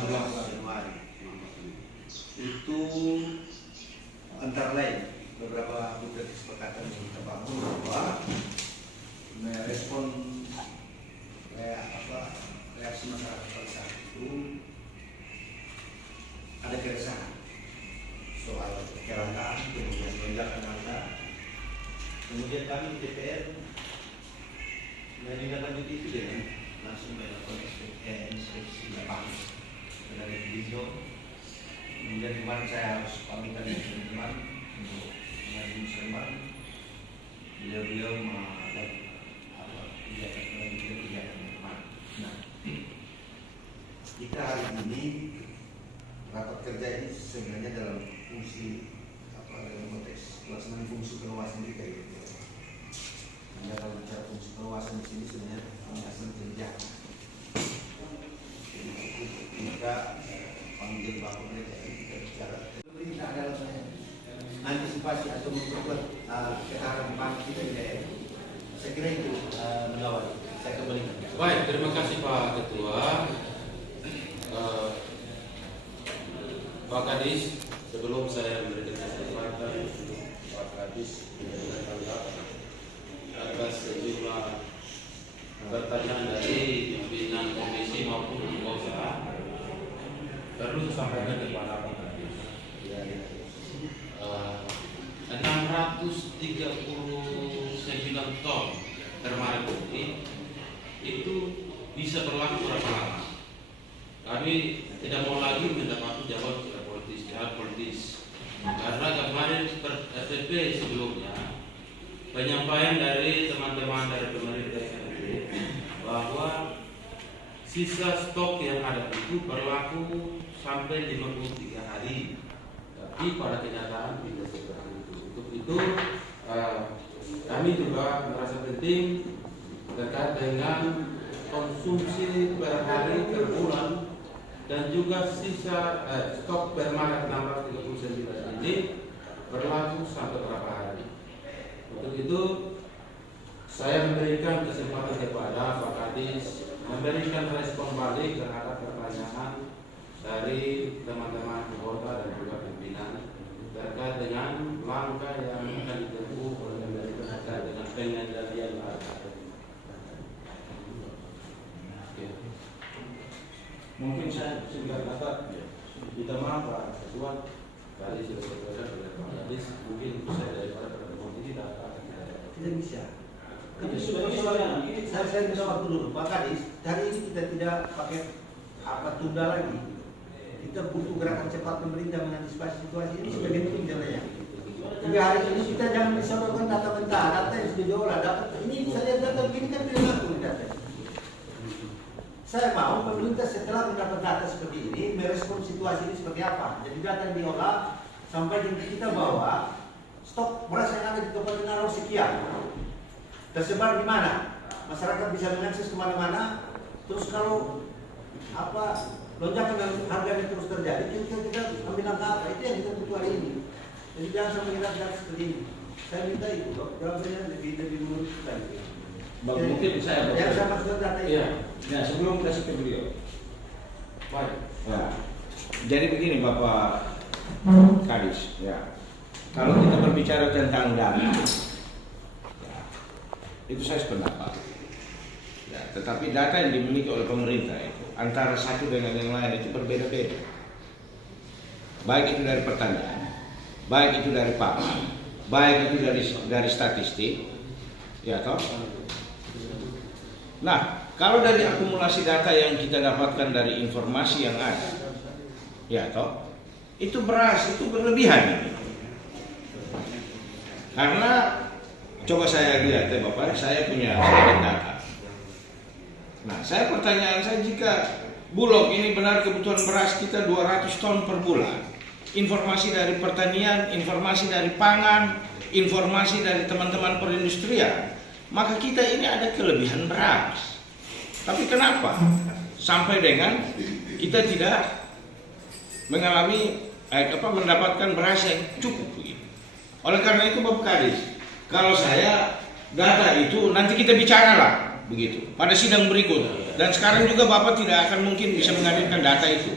Januari. Itu antara lain beberapa butir kesepakatan yang kita bangun bahwa merespon reaksi masyarakat pada saat itu ada keresahan soal kelangkaan, kemudian lonjakan harga. Kemudian kami di DPR menindaklanjuti itu dengan langsung melakukan inspeksi lapangan dari video. Kemudian kemarin saya harus pamitan dengan teman-teman untuk menghadiri musyawarah. Beliau melakukan kegiatan teman. Nah, kita hari ini rapat kerja ini sebenarnya dalam fungsi dalam konteks pelaksanaan fungsi pengawasan kita gitu. Anda kalau bicara fungsi pengawasan di sini sebenarnya pengawasan kerja. Kita panggil bapak mereka kita bicara. Perintah adalah antisipasi atau memperkuat ketahanan kita di daerah. Saya kira itu melawan. Saya kembalikan. Baik, terima kasih Pak Ketua. Pak Kadis, sebelum saya memberikan kesempatan Pak Kadis memberikan tanggapan atas sejumlah pertanyaan dari pimpinan komisi maupun anggota, perlu disampaikan kepada Pak Kadis. 639 ton permaret putih itu bisa berlaku berapa lama? Kami tidak mau lagi mendapat jawaban secara politis, karena kemarin RTP sebelumnya penyampaian dari teman-teman dari pemerintah RTP bahwa sisa stok yang ada itu berlaku sampai 53 hari, tapi pada kenyataan tidak seperti itu. Untuk itu kami juga merasa penting terkait dengan konsumsi per hari per bulan dan juga sisa stok permaret 639 ini berlaku sampai berapa hari. Untuk itu saya memberikan kesempatan kepada Pak Kadis memberikan respon balik terhadap pertanyaan dari teman-teman anggota dan juga pimpinan terkait dengan langkah yang akan ditempuh oleh pemerintah terkait dengan pengendalian harga. Mungkin saya singkat kata, kita maaf Pak Ketua, tadi sudah disampaikan oleh Pak Kadis, mungkin saya daripada pertemuan ini tidak bisa. Tapi soalnya saya bisa waktu dulu Pak Kadis. Hari ini kita tidak pakai tunda lagi. Kita butuh gerakan cepat pemerintah mengantisipasi situasi ini sebagai penting caranya. Hingga hari ini kita jangan disodorkan data mentah, data yang sudah diolah. Data ini saya lihat data begini kan tidak ngaku data. Saya mau pemerintah setelah mendapat data seperti ini merespon situasi ini seperti apa. Jadi data yang diolah sampai kita bawa stok beras yang ada di Kabupaten Naraw sekian, tersebar di mana, masyarakat bisa mengakses kemana-mana. Terus kalau lonjakan harganya terus terjadi, kita ambil langkah apa? Itu yang kita butuh hari ini. Jadi jangan sampai kita seperti ini. Saya minta itu, jawabannya lebih dulu lagi. Mungkin saya yang saya maksud data itu. Ya. Nah, sebelum kasih ke beliau. baik. Nah, jadi begini Bapak Kadis, ya. Kalau kita berbicara tentang data, ya, itu saya sependapat. Ya, tetapi data yang dimiliki oleh pemerintah itu antara satu dengan yang lain itu berbeda-beda. Baik itu dari pertanian, baik itu dari pangan, baik itu dari statistik, ya toh. Nah, kalau dari akumulasi data yang kita dapatkan dari informasi yang ada, ya toh, itu beras itu berlebihan. Karena coba saya lihat ya Bapak, saya punya sedikit data. Nah, pertanyaan saya, jika Bulog ini benar kebutuhan beras kita 200 ton per bulan, informasi dari pertanian, informasi dari pangan, informasi dari teman-teman perindustrian, maka kita ini ada kelebihan beras. Tapi kenapa sampai dengan kita tidak mengalami mendapatkan beras yang cukup begitu? Oleh karena itu Bapak Kadis, kalau saya data itu nanti kita bicara lah begitu pada sidang berikut. Dan sekarang juga Bapak tidak akan mungkin bisa menghadirkan data itu.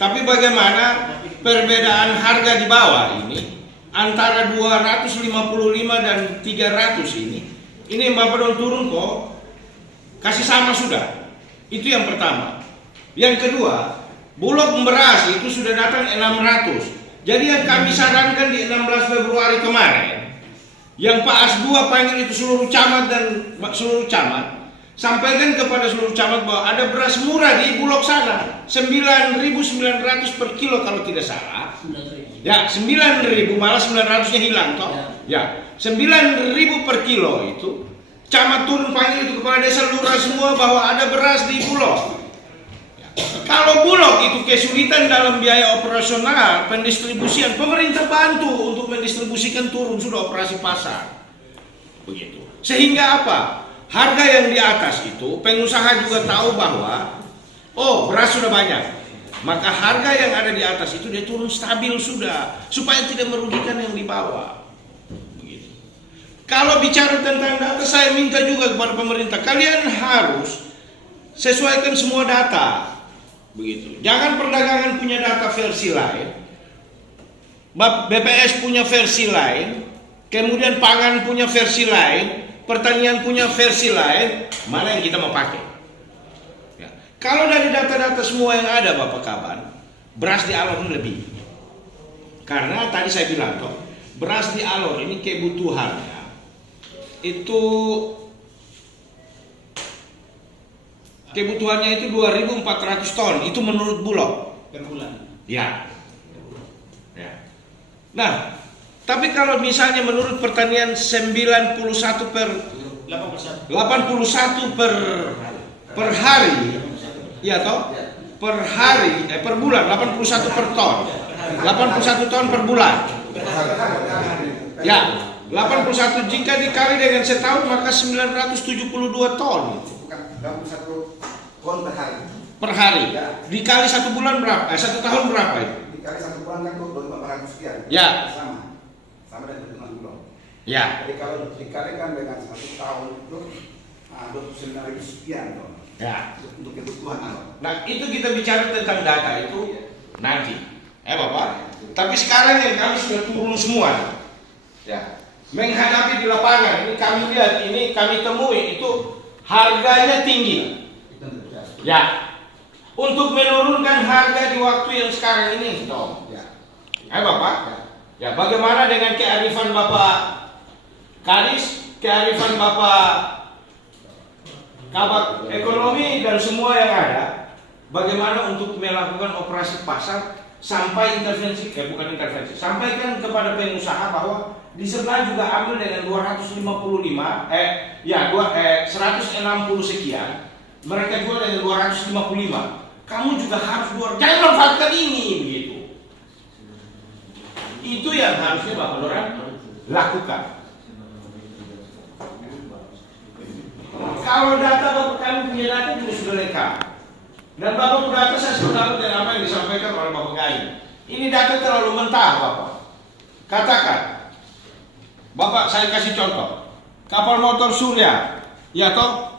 Tapi bagaimana perbedaan harga di bawah ini antara 255 dan 300 ini yang Bapak dong turun kok kasih sama sudah. Itu yang pertama. Yang kedua, Bulog beras itu sudah datang 600. Jadi yang kami sarankan di 16 Februari kemarin, yang Pak Asdua panggil itu seluruh camat dan seluruh camat, sampaikan kepada seluruh camat bahwa ada beras murah di Bulog sana, 9.900 per kilo kalau tidak salah. Ya, 9.000, malah 900-nya hilang toh. Ya, 9.000 per kilo itu. Camat turun panggil itu kepala desa, lurah semua bahwa ada beras di Bulog. Kalau Bulog itu kesulitan dalam biaya operasional pendistribusian, pemerintah bantu untuk mendistribusikan turun sudah operasi pasar. Begitu. Sehingga apa? Harga yang di atas itu pengusaha juga tahu bahwa beras sudah banyak. Maka harga yang ada di atas itu dia turun stabil sudah supaya tidak merugikan yang di bawah. Begitu. Kalau bicara tentang data, saya minta juga kepada pemerintah, kalian harus sesuaikan semua data. Begitu. Jangan perdagangan punya data versi lain, BPS punya versi lain, kemudian pangan punya versi lain, pertanian punya versi lain, mana yang kita mau pakai? Ya. Kalau dari data-data semua yang ada Bapak Kaban, beras di Alor ini lebih. Karena tadi saya bilang toh, beras di Alor ini kebutuhannya itu kebutuhannya itu 2.400 ton, itu menurut Bulog per bulan. ya. Nah, tapi kalau misalnya menurut pertanian 81 per 81 per hari, ya toh, per hari, per bulan 81 per ton, 81 ton per bulan, ya, 81 jika dikali dengan setahun maka 972 ton. Bukan 81 ton per hari. Per hari. Ya. Dikali 1 bulan berapa? 1 tahun berapa itu? Dikali 1 bulan kan 2.500 sekian. Ya. Sama dengan perhitungan Bulog. Ya. Jadi kalau dikalikan dengan 1 tahun itu 29.000 sekian ton. Ya. Untuk kebutuhan Alor. Nah, itu kita bicara tentang data itu nanti. Bapak. Tapi sekarang yang kami sudah turun semua. Ya. Menghadapi di lapangan, ini kami lihat, ini kami temui itu harganya tinggi. Ya. Untuk menurunkan harga di waktu yang sekarang ini, toh. Ya. Bapak. Ya, bagaimana dengan kearifan Bapak Kadis, kearifan Bapak Kabak Ekonomi dan semua yang ada, bagaimana untuk melakukan operasi pasar sampai intervensi, bukan intervensi, sampaikan kepada pengusaha bahwa di sebelah juga ambil dengan 160 sekian, mereka jual dengan 255. Kamu juga harus jual, jangan manfaatkan ini begitu. Itu yang harusnya Bapak Lurah lakukan. Kalau data Bapak, kami punya data juga sudah lengkap. Dan Bapak data saya sependapat dengan apa yang disampaikan oleh Bapak Gai. Ini data terlalu mentah Bapak. Katakan, Bapak saya kasih contoh. Kapal motor Surya, ya toh,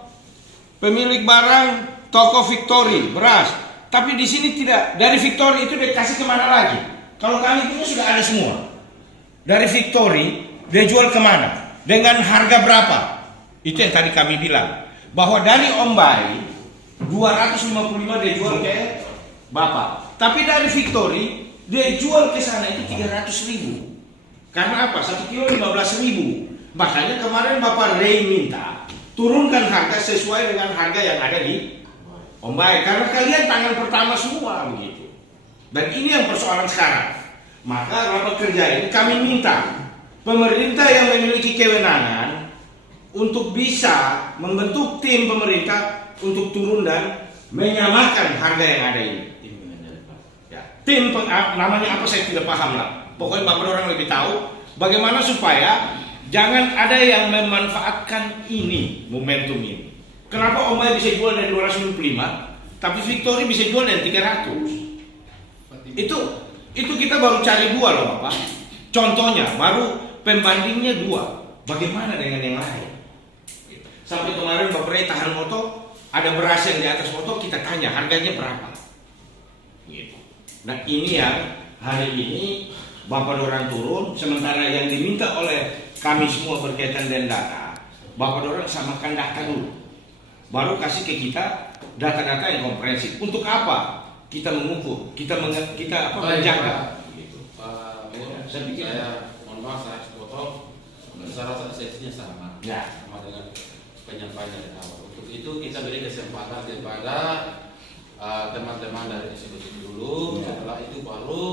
pemilik barang toko Victory beras. Tapi di sini tidak. Dari Victory itu dia kasih kemana lagi? Kalau kami punya sudah ada semua. Dari Victory dia jual kemana? Dengan harga berapa? Itu yang tadi kami bilang. Bahwa dari Ombai 255 dia jual ke Bapak. Tapi dari Victory dia jual ke sana itu 300.000. Karena apa? 1 kilo 15.000. Makanya kemarin Bapak Rey minta turunkan harga sesuai dengan harga yang ada di Ombai. Karena kalian tangan pertama semua begitu. Dan ini yang persoalan sekarang. Maka rapat kerja ini kami minta pemerintah yang memiliki kewenangan untuk bisa membentuk tim pemerintah untuk turun dan menyamakan harga yang ada ini. Ya, tim namanya apa saya tidak paham lah. Pokoknya Bapak orang lebih tahu bagaimana supaya jangan ada yang memanfaatkan ini momentum ini. Kenapa Ombai bisa jual dari 295, tapi Victory bisa jual dari 300? Itu kita baru cari 2 loh Bapak. Contohnya baru pembandingnya 2. Bagaimana dengan yang lain? Sampai kemarin Bapak Rey tahan moto ada beras yang di atas motor, kita tanya harganya berapa. Gitu. Nah ini yang hari ini Bapak Dorang turun, sementara yang diminta oleh kami semua berkaitan dengan data, Bapak Dorang samakan data dulu, baru kasih ke kita data-data yang komprehensif. Untuk apa? Kita mengukur, kita menjaga. Gitu. Saya mohon maaf saya potong. Saya rasa seksinya sama, Ya. sama dengan penyampaian dari awal. Untuk itu kita beri kesempatan kepada teman-teman dari eksekutif dulu. Setelah itu baru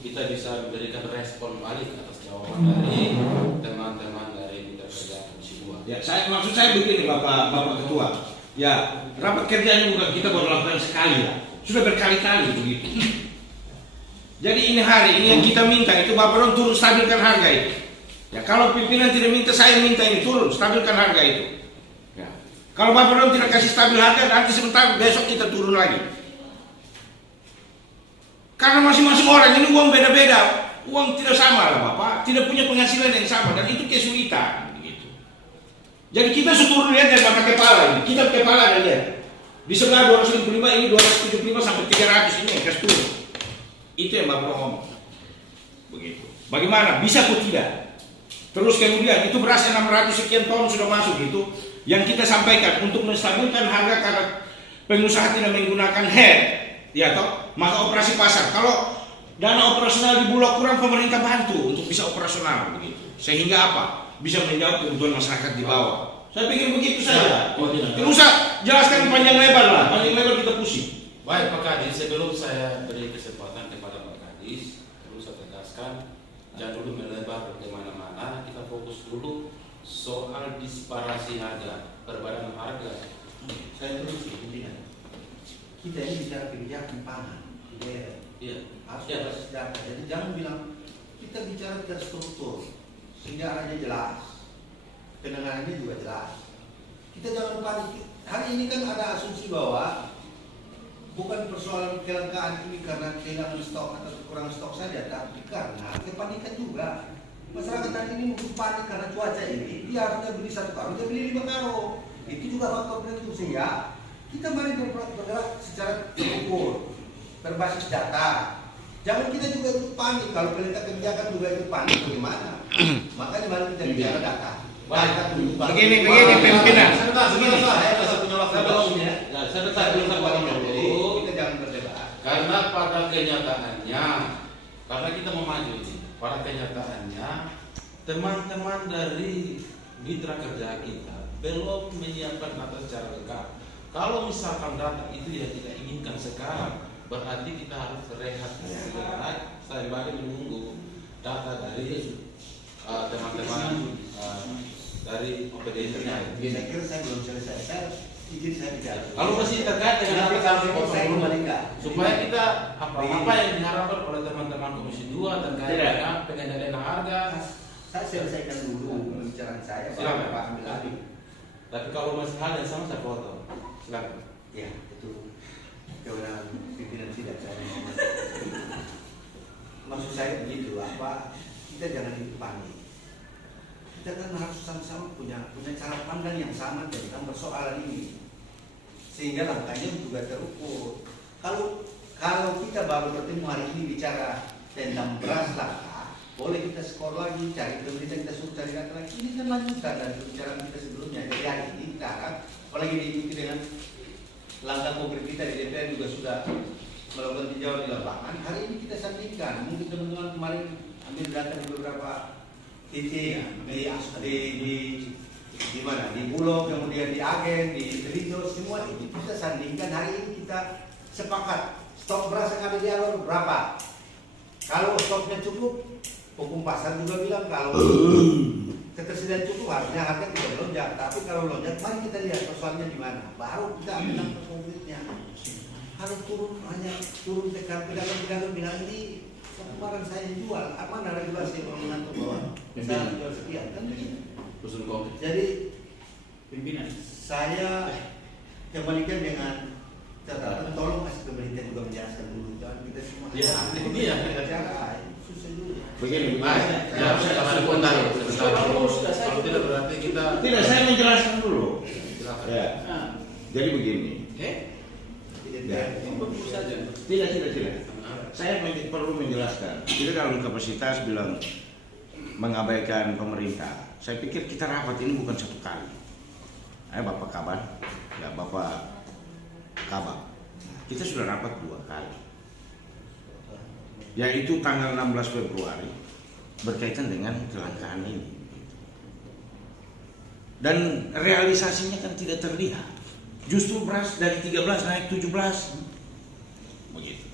kita bisa memberikan respon balik atas jawaban dari teman-teman dari Mitra Kerja Komisi 2. Ya, maksud saya begini Bapak Ketua. Ya, rapat kerjanya bukan kita baru lakukan sekali ya. Sudah berkali-kali begitu. Jadi ini hari ini yang kita minta itu Bapak Dorang turun stabilkan harga itu. Ya, kalau pimpinan tidak minta, saya minta ini turun stabilkan harga itu. Ya. Kalau Bapak Dorang tidak kasih stabil harga, nanti sebentar besok kita turun lagi. Karena masing-masing orang ini uang beda-beda, uang tidak sama lah Bapak, tidak punya penghasilan yang sama dan itu kesulitan. Gitu. Jadi kita turun lihat dari mata kepala ini, kita kepala dan lihat di sebelah 255 ini 275 sampai 300 ini yang kas turun. Itu yang Bapak ngomong. Begitu. Bagaimana? Bisa atau tidak? Terus kemudian itu beras 600 sekian ton sudah masuk itu, yang kita sampaikan untuk menstabilkan harga karena pengusaha tidak menggunakan head. Ya toh, maka operasi pasar. Kalau dana operasional di Bulog kurang, pemerintah bantu untuk bisa operasional begitu. Sehingga apa? Bisa menjawab kebutuhan masyarakat di bawah. Saya pikir begitu saja. Tidak usah jelaskan panjang lebar lah. Panjang lebar kita pusing. Baik Pak Kadis, sebelum saya beri kesempatan kepada Pak Kadis, perlu saya tegaskan jangan dulu melebar ke mana-mana. Kita fokus dulu soal disparasi harga, perbedaan harga. Saya terus pimpinan. Kita ini bicara kebijakan pangan, Iya. harus ada data. Jadi jangan bilang kita bicara terstruktur, sehingga arahnya jelas, pendengarannya juga jelas. Kita jangan panik. Hari ini kan ada asumsi bahwa bukan persoalan kelangkaan ini karena kehilangan stok atau kekurangan stok saja, tapi karena kepanikan juga. Masyarakat hari ini mungkin panik karena cuaca ini, dia harusnya beli 1 karung, dia beli 5 karung. Itu juga faktor penentu, sehingga kita mari bergerak secara terukur, berbasis data. Jangan kita juga ikut panik. Kalau perintah kebijakan juga ikut panik, bagaimana? Makanya mari kita bicara data. Begini pimpinan. Kita jangan berdebat. Karena pada kenyataannya, karena kita mau maju ini, pada kenyataannya teman-teman dari mitra kerja kita belum menyiapkan data secara lengkap. Kalau misalkan data itu yang kita inginkan sekarang, berarti kita harus rehat sebentar, sambil menunggu data dari teman-teman dari OPD terkait. Saya kira saya belum selesai. Saya izin saya bicara. Kalau masih terkait dengan Nanti data kalau saya kembalikan. supaya kita apa yang diharapkan oleh teman-teman Komisi 2 terkait dengan pengendalian harga. Saya selesaikan dulu pembicaraan saya. Silakan. Pak ambil alih. Tapi kalau masih hal yang sama saya foto. Silakan. Ya, itu kewenangan pimpinan tidak saya ngomong. Maksud saya begitu, kita jangan ikut panik. Kita kan harus sama-sama punya cara pandang yang sama tentang persoalan ini, sehingga langkahnya juga terukur. Kalau kita baru bertemu hari ini bicara tentang beras langka, boleh kita skor lagi, cari pemerintah, kita suruh cari data lagi. Ini kan lanjutan dari pembicaraan kita sebelumnya. Jadi hari ini kita harap, apalagi diikuti dengan langkah konkret kita di DPR juga sudah melakukan tinjauan di lapangan. Hari ini kita sandingkan, mungkin teman-teman kemarin ambil data di beberapa titik di mana, di Bulog, kemudian di Agen, di Terindo, semua itu kita sandingkan. Hari ini kita sepakat stok beras yang ada di Alor berapa. Kalau stoknya cukup, hukum pasar juga bilang kalau ketersediaan cukup harusnya harga tidak melonjak. Tapi kalau melonjak, mari kita lihat persoalannya di mana. Baru kita ambil langkah konkretnya. Harus hanya turun pedagang bilang ini barang saya jual. Apa regulasi yang mengatur bahwa saya jual sekian kan begitu. Jadi pimpinan saya kembalikan dengan catatan, tolong kasih pemerintah juga menjelaskan dulu, jangan kita semua susah dulu. Begini. Kalau tidak berarti kita Tidak, saya menjelaskan dulu. silakan. Ya. nah, Jadi begini. Ya. Bagus saja. Tidak. Saya perlu menjelaskan. Kita dalam kapasitas bilang mengabaikan pemerintah. Saya pikir kita rapat ini bukan satu kali. Ayo Bapak kabar, ya Bapak kabar. Kita sudah rapat 2 kali. Yaitu tanggal 16 Februari berkaitan dengan kelangkaan ini. Dan realisasinya kan tidak terlihat. Justru beras dari 13 naik 17. Begitu.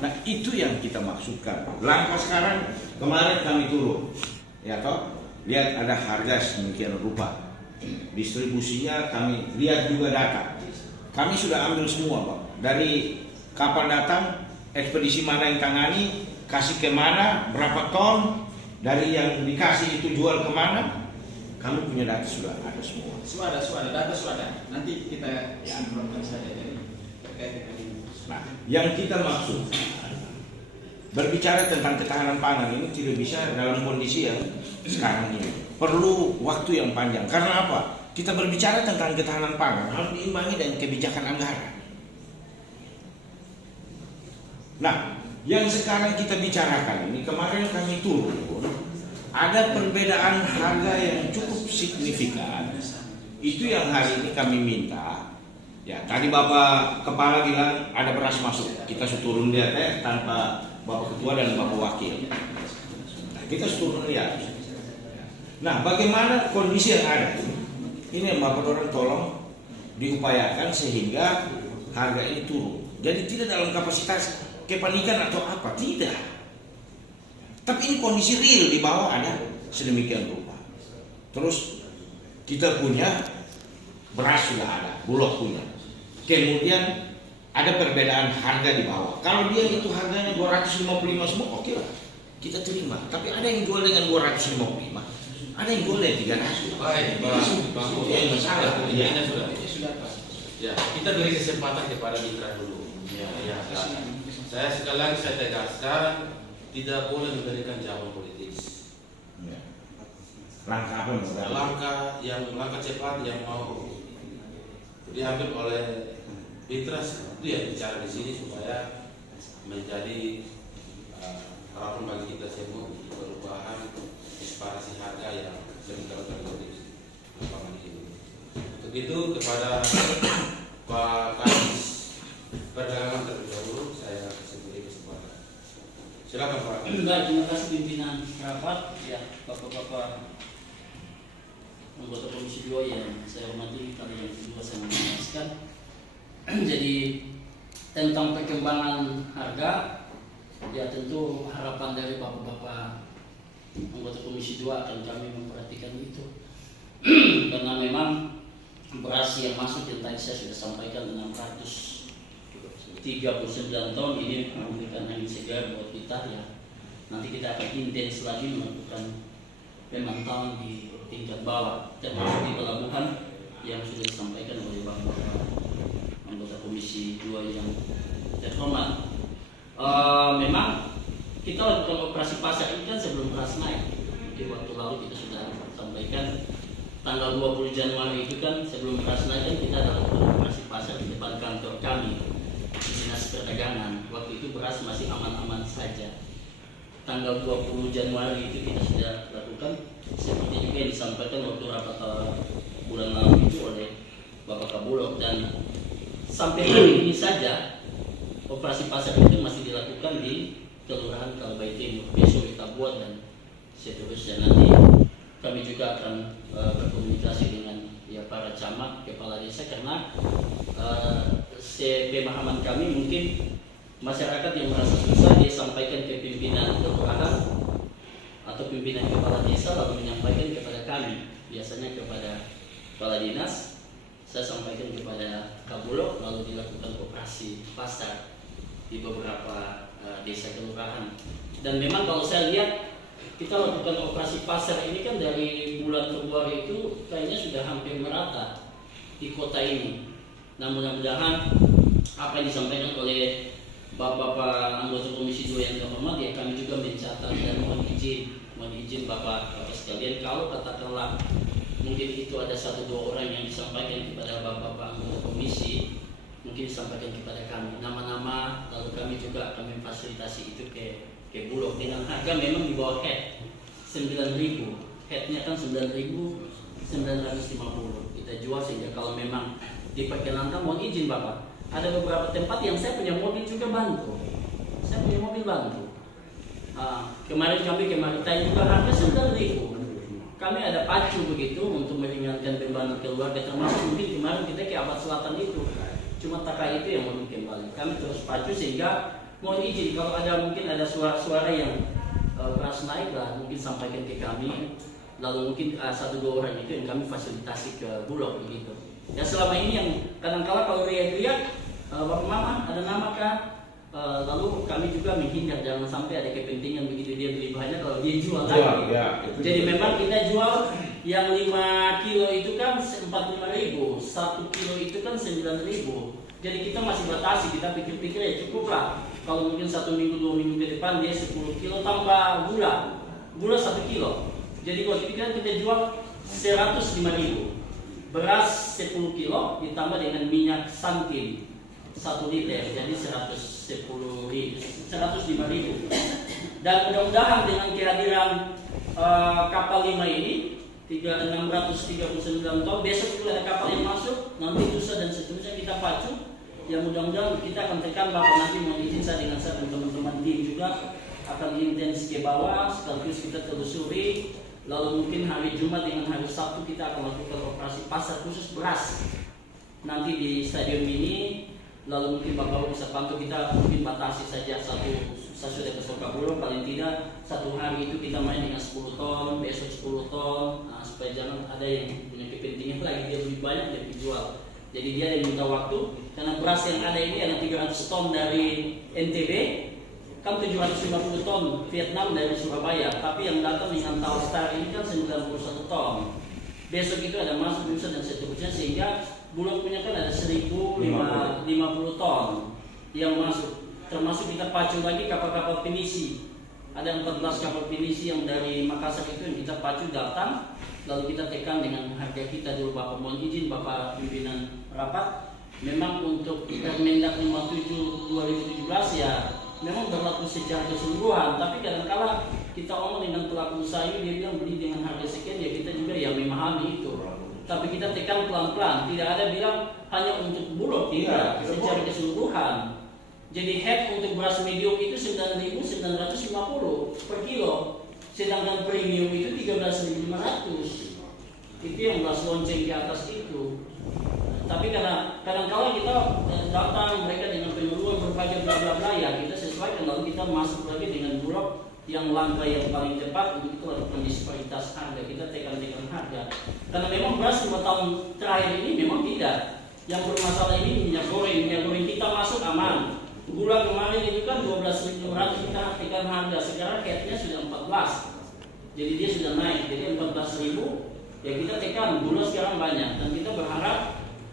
Nah, itu yang kita maksudkan. Langkah sekarang, kemarin kami turun. Ya toh, lihat ada harga sedemikian rupa. Distribusinya kami lihat juga data. Kami sudah ambil semua, Pak. Dari kapan datang, ekspedisi mana yang tangani, kasih kemana, berapa ton, dari yang dikasih itu jual kemana. Kami punya data sudah ada semua. Data sudah ada. Nanti kita sinkronkan saja dari terkait dengan ini. Nah, yang kita maksud berbicara tentang ketahanan pangan ini tidak bisa dalam kondisi yang sekarang ini. Perlu waktu yang panjang. Karena apa? Kita berbicara tentang ketahanan pangan harus diimbangi dengan kebijakan anggaran. Nah, yang sekarang kita bicarakan ini, kemarin kami turun, ada perbedaan harga yang cukup signifikan. Itu yang hari ini kami minta. Ya, tadi Bapak Kepala bilang ada beras masuk. Kita turun lihat tanpa Bapak Ketua dan Bapak Wakil. Nah, kita turun lihat. Nah, bagaimana kondisi yang ada? Ini yang Bapak orang tolong diupayakan sehingga harga ini turun. Jadi tidak dalam kapasitas kepanikan atau apa, tidak. Tapi ini kondisi real di bawah ada sedemikian rupa. Terus kita punya beras sudah ada, Bulog punya. Kemudian ada perbedaan harga di bawah. Kalau dia itu harganya 255 semua, oke lah, kita terima. Tapi ada yang jual dengan 255, ada yang jual dengan 300. Baik, Bang. Yang masalah. Ini sudah pas. Ya, kita beri kesempatan kepada mitra dulu. Ya. Saya sekali lagi saya tegaskan, tidak boleh memberikan jawaban politis. Ya. Langkah apa? Langkah cepat yang mau diambil oleh mitra itu yang bicara di sini supaya menjadi harapan bagi kita semua perubahan disparasi harga yang sedang terjadi di lapangan ini. Untuk itu kepada Pak Kadis Perdagangan terlebih dahulu saya kasih beri kesempatan. Silakan Pak. Terima kasih pimpinan rapat, ya Bapak-bapak anggota Komisi 2 yang saya hormati, kalian kedua saya menjelaskan. Jadi tentang perkembangan harga, ya tentu harapan dari bapak-bapak anggota Komisi 2 akan kami memperhatikan itu. Karena memang beras yang masuk yang tadi saya sudah sampaikan 639 ton ini memberikan angin segar buat kita, ya. Nanti kita akan intens lagi melakukan pemantauan di tingkat bawah, termasuk di pelabuhan yang sudah disampaikan oleh bapak-bapak anggota Komisi 2 yang terhormat. Memang kita lakukan operasi pasar ini kan sebelum beras naik. Di waktu lalu kita sudah sampaikan tanggal 20 Januari itu kan sebelum beras naik kan kita lakukan operasi pasar di depan kantor kami di Dinas Perdagangan. Waktu itu beras masih aman-aman saja. Tanggal 20 Januari itu kita sudah lakukan seperti juga yang disampaikan waktu rapat bulan lalu itu oleh Bapak Kabulok, dan sampai hari ini saja operasi pasar itu masih dilakukan di Kelurahan Kalbai Timur. Besok kita buat dan seterusnya. Nanti kami juga akan berkomunikasi dengan para camat, kepala desa, karena sepemahaman kami mungkin masyarakat yang merasa susah dia sampaikan ke pimpinan kelurahan atau pimpinan kepala desa lalu menyampaikan kepada kami, biasanya kepada kepala dinas, saya sampaikan kepada Kabulok, lalu dilakukan operasi pasar di beberapa desa kelurahan. Dan memang kalau saya lihat kita lakukan operasi pasar ini kan dari bulan Februari itu kayaknya sudah hampir merata di kota ini. Nah, mudah-mudahan apa yang disampaikan oleh Bapak anggota Komisi 2 yang terhormat, ya kami juga mencatat dan mohon izin Bapak sekalian, kalau katakanlah mungkin itu ada 1-2 orang yang disampaikan kepada Bapak anggota komisi, mungkin disampaikan kepada kami nama-nama, lalu kami juga akan memfasilitasi itu ke Bulog dengan harga memang di bawah head 9.000, headnya kan 9.950 kita jual, sehingga kalau memang diperkenankan, mohon izin Bapak, ada beberapa tempat yang saya punya mobil juga bantu, saya punya mobil bantu. Kemarin kami ke Maritain juga harga 9.000. Kami ada pacu begitu untuk meringankan beban keluarga, termasuk mungkin kemarin kita ke Abad Selatan itu, cuma taka itu yang mau kembali. Kami terus pacu, sehingga mohon izin kalau ada mungkin ada suara-suara yang beras naik lah, mungkin sampaikan ke kami. Lalu mungkin 1-2 orang itu yang kami fasilitasi ke Bulog begitu. Ya selama ini yang kadang-kala kalau lihat Bapak Mama ada nama kah? Lalu kami juga menghindar jangan sampai ada kepentingan begitu dia beli banyak kalau dia jual lagi. Jadi memang kita jual yang 5 kilo itu kan 45.000, 1 kilo itu kan 9.000. Jadi kita masih batasi, kita pikir-pikir ya cukup lah. Kalau mungkin 1 minggu 2 minggu ke depan dia 10 kilo tambah gula 1 kilo. Jadi kalau kita jual 105.000, beras 10 kilo ditambah dengan minyak santin 1 liter, jadi 105.000. Dan mudah-mudahan dengan kehadiran kapal 5 ini 639 ton, besok itu ada kapal yang masuk, nanti lusa dan seterusnya kita pacu. Ya mudah-mudahan kita akan tekan Bapak, nanti mau izin saya dengan saya dan teman-teman tim juga akan intens ke bawah, sekaligus kita telusuri. Lalu mungkin hari Jumat dengan hari Sabtu kita akan lakukan operasi pasar khusus beras nanti di stadion ini. Lalu mungkin Bapak bisa bantu kita, mungkin batasi saja saya sudah ke Bulog, paling tidak 1 hari itu kita main dengan 10 ton, besok 10 ton, supaya jangan ada yang punya kepentingan lagi dia lebih banyak dia dijual. Jadi dia yang minta waktu, karena beras yang ada ini ada 300 ton dari NTB, kan 750 ton Vietnam dari Surabaya, tapi yang datang dengan Telstar ini kan 91 ton. Besok itu ada masuk Nusa dan seterusnya, sehingga Bulog punya kan ada 1.050 ton yang masuk. Termasuk kita pacu lagi kapal-kapal pinisi. Ada 14 kapal pinisi yang dari Makassar itu yang kita pacu datang. Lalu kita tekan dengan harga kita dulu Bapak. Mohon izin Bapak pimpinan rapat. Memang untuk Permendak 57 2017 ya memang berlaku secara keseluruhan. Tapi kadang-kala kita omong dengan pelaku usaha ini, dia bilang beli dengan harga sekian, ya kita juga ya memahami itu. Tapi kita tekan pelan-pelan, tidak ada bilang hanya untuk Bulog, tidak, secara keseluruhan. Jadi head untuk beras medium itu 9.950 per kilo, sedangkan premium itu 13.500. Itu yang beras lonceng di atas itu. Tapi karena kadang-kala kita datang mereka dengan penyuluhan berbagai bla bla bla, ya kita sesuaikan, lalu kita masuk lagi dengan Bulog yang langkah yang paling cepat untuk itu lakukan disparitas harga, kita tekan harga. Karena memang beras 5 tahun terakhir ini memang tidak. Yang bermasalah ini minyak goreng kita masuk aman. Gula kemarin itu kan 12.500 kita tekan harga, sekarang headnya sudah 14. Jadi dia sudah naik, jadi 14.000 ya kita tekan. Gula sekarang banyak dan kita berharap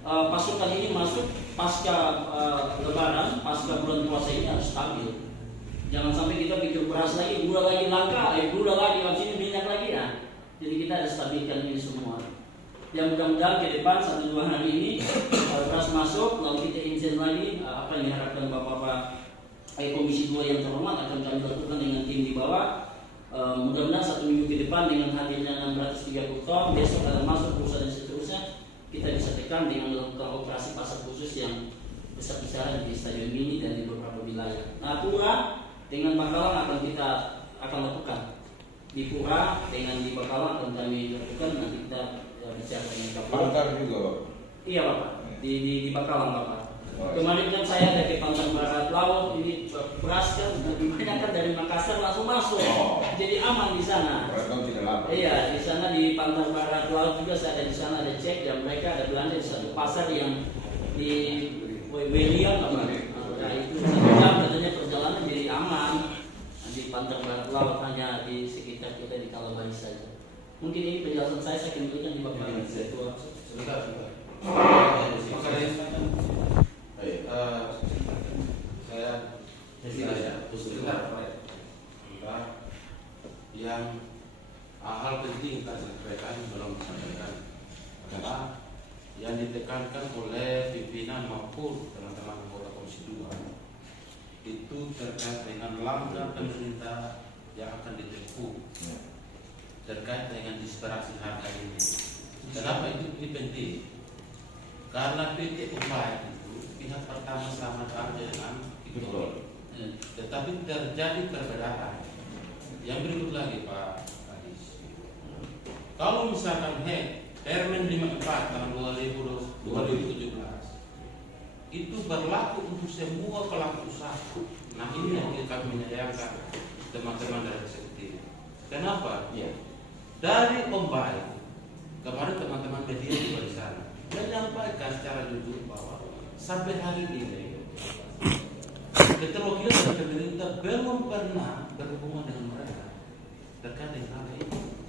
pasukan ini masuk pasca lebaran, pasca bulan puasa ini harus stabil. Jangan sampai kita pikir beras lagi, gula lagi langka, gula lagi, habis ini minyak lagi ya. Jadi kita harus stabilkan ini semua. Yang mudah-mudahan ke depan 1-2 hari ini beras masuk, lalu kita insen lagi apa yang diharapkan Bapak-Bapak Komisi 2 yang terhormat akan kami lakukan dengan tim di bawah. Mudah-mudahan 1 minggu ke depan dengan hadirnya 630 ton, besok ada masuk pusat dan seterusnya, kita bisa tekan dengan melakukan operasi pasar khusus yang besar-besaran di stadion mini dan di beberapa wilayah. Nah, Pura dengan Bakalang kita akan lakukan. Di Pura dengan di Bakalang akan kami lakukan, nanti kita bicara dengan Kapolri. Pantar juga Bapak? Iya Bapak, di Bakalang Bapak. Kemarin kan saya ada ke Pantai Barat Laut, ini beras kan lebih banyak kan dari Makassar langsung masuk, jadi aman di sana. Tidak lama. Iya, di sana di Pantai Barat Laut juga saya ada di sana, ada cek dan mereka ada belanja di satu pasar yang di Welian Bapak. Nah itu 1 jam katanya perjalanan, jadi aman di Pantai Barat Laut, hanya di sekitar kita di Kalabari saja. Mungkin ini penjelasan saya kembalikan di Bapak Ketua. Sebentar. Yang hal penting kita sampaikan belum disampaikan. maupun teman-teman anggota Komisi 2 itu terkait dengan langkah pemerintah yang akan ditempuh terkait dengan disparasi harga ini. Kenapa itu penting? Karena PT Upaya itu pihak pertama sama dengan itu, tetapi terjadi perbedaan. Yang berikut lagi Pak Kadis. Kalau misalkan Permen 54 tahun 2017 itu berlaku untuk semua pelaku usaha. Nah ini yang kami menyayangkan teman-teman dari eksekutif. Kenapa? Ya. Dari pembaik kemarin teman-teman media juga di sana menyampaikan secara jujur bahwa sampai hari ini keterwakilan dari pemerintah belum pernah berhubungan dengan mereka terkait dengan hal ini.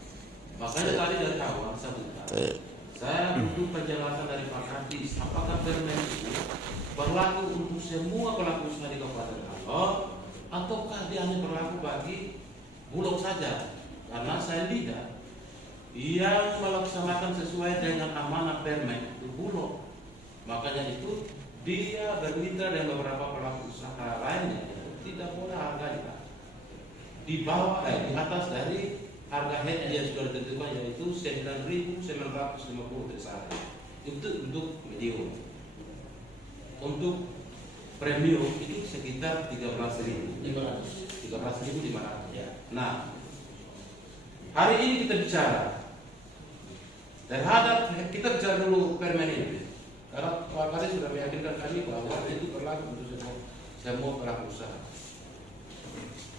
Makanya tadi dari awal saya butuh penjelasan dari Pak Kadis, apakah permen itu berlaku untuk semua pelaku usaha di Kabupaten Alor ataukah dia hanya berlaku bagi Bulog saja? Karena saya lihat yang melaksanakan sesuai dengan amanah permen itu Bulog. Makanya itu dia bermitra dengan beberapa pelaku usaha lainnya, tidak boleh harganya di bawah di atas dari harga head yang sudah ditentukan, yaitu 9.950 per sehari. Itu untuk medium. Untuk premium itu sekitar 13.500. Ya. Nah, hari ini kita bicara terhadap, kita bicara dulu permen ini. Karena Pak Kadis sudah meyakinkan kami bahwa itu berlaku untuk semua pelaku usaha.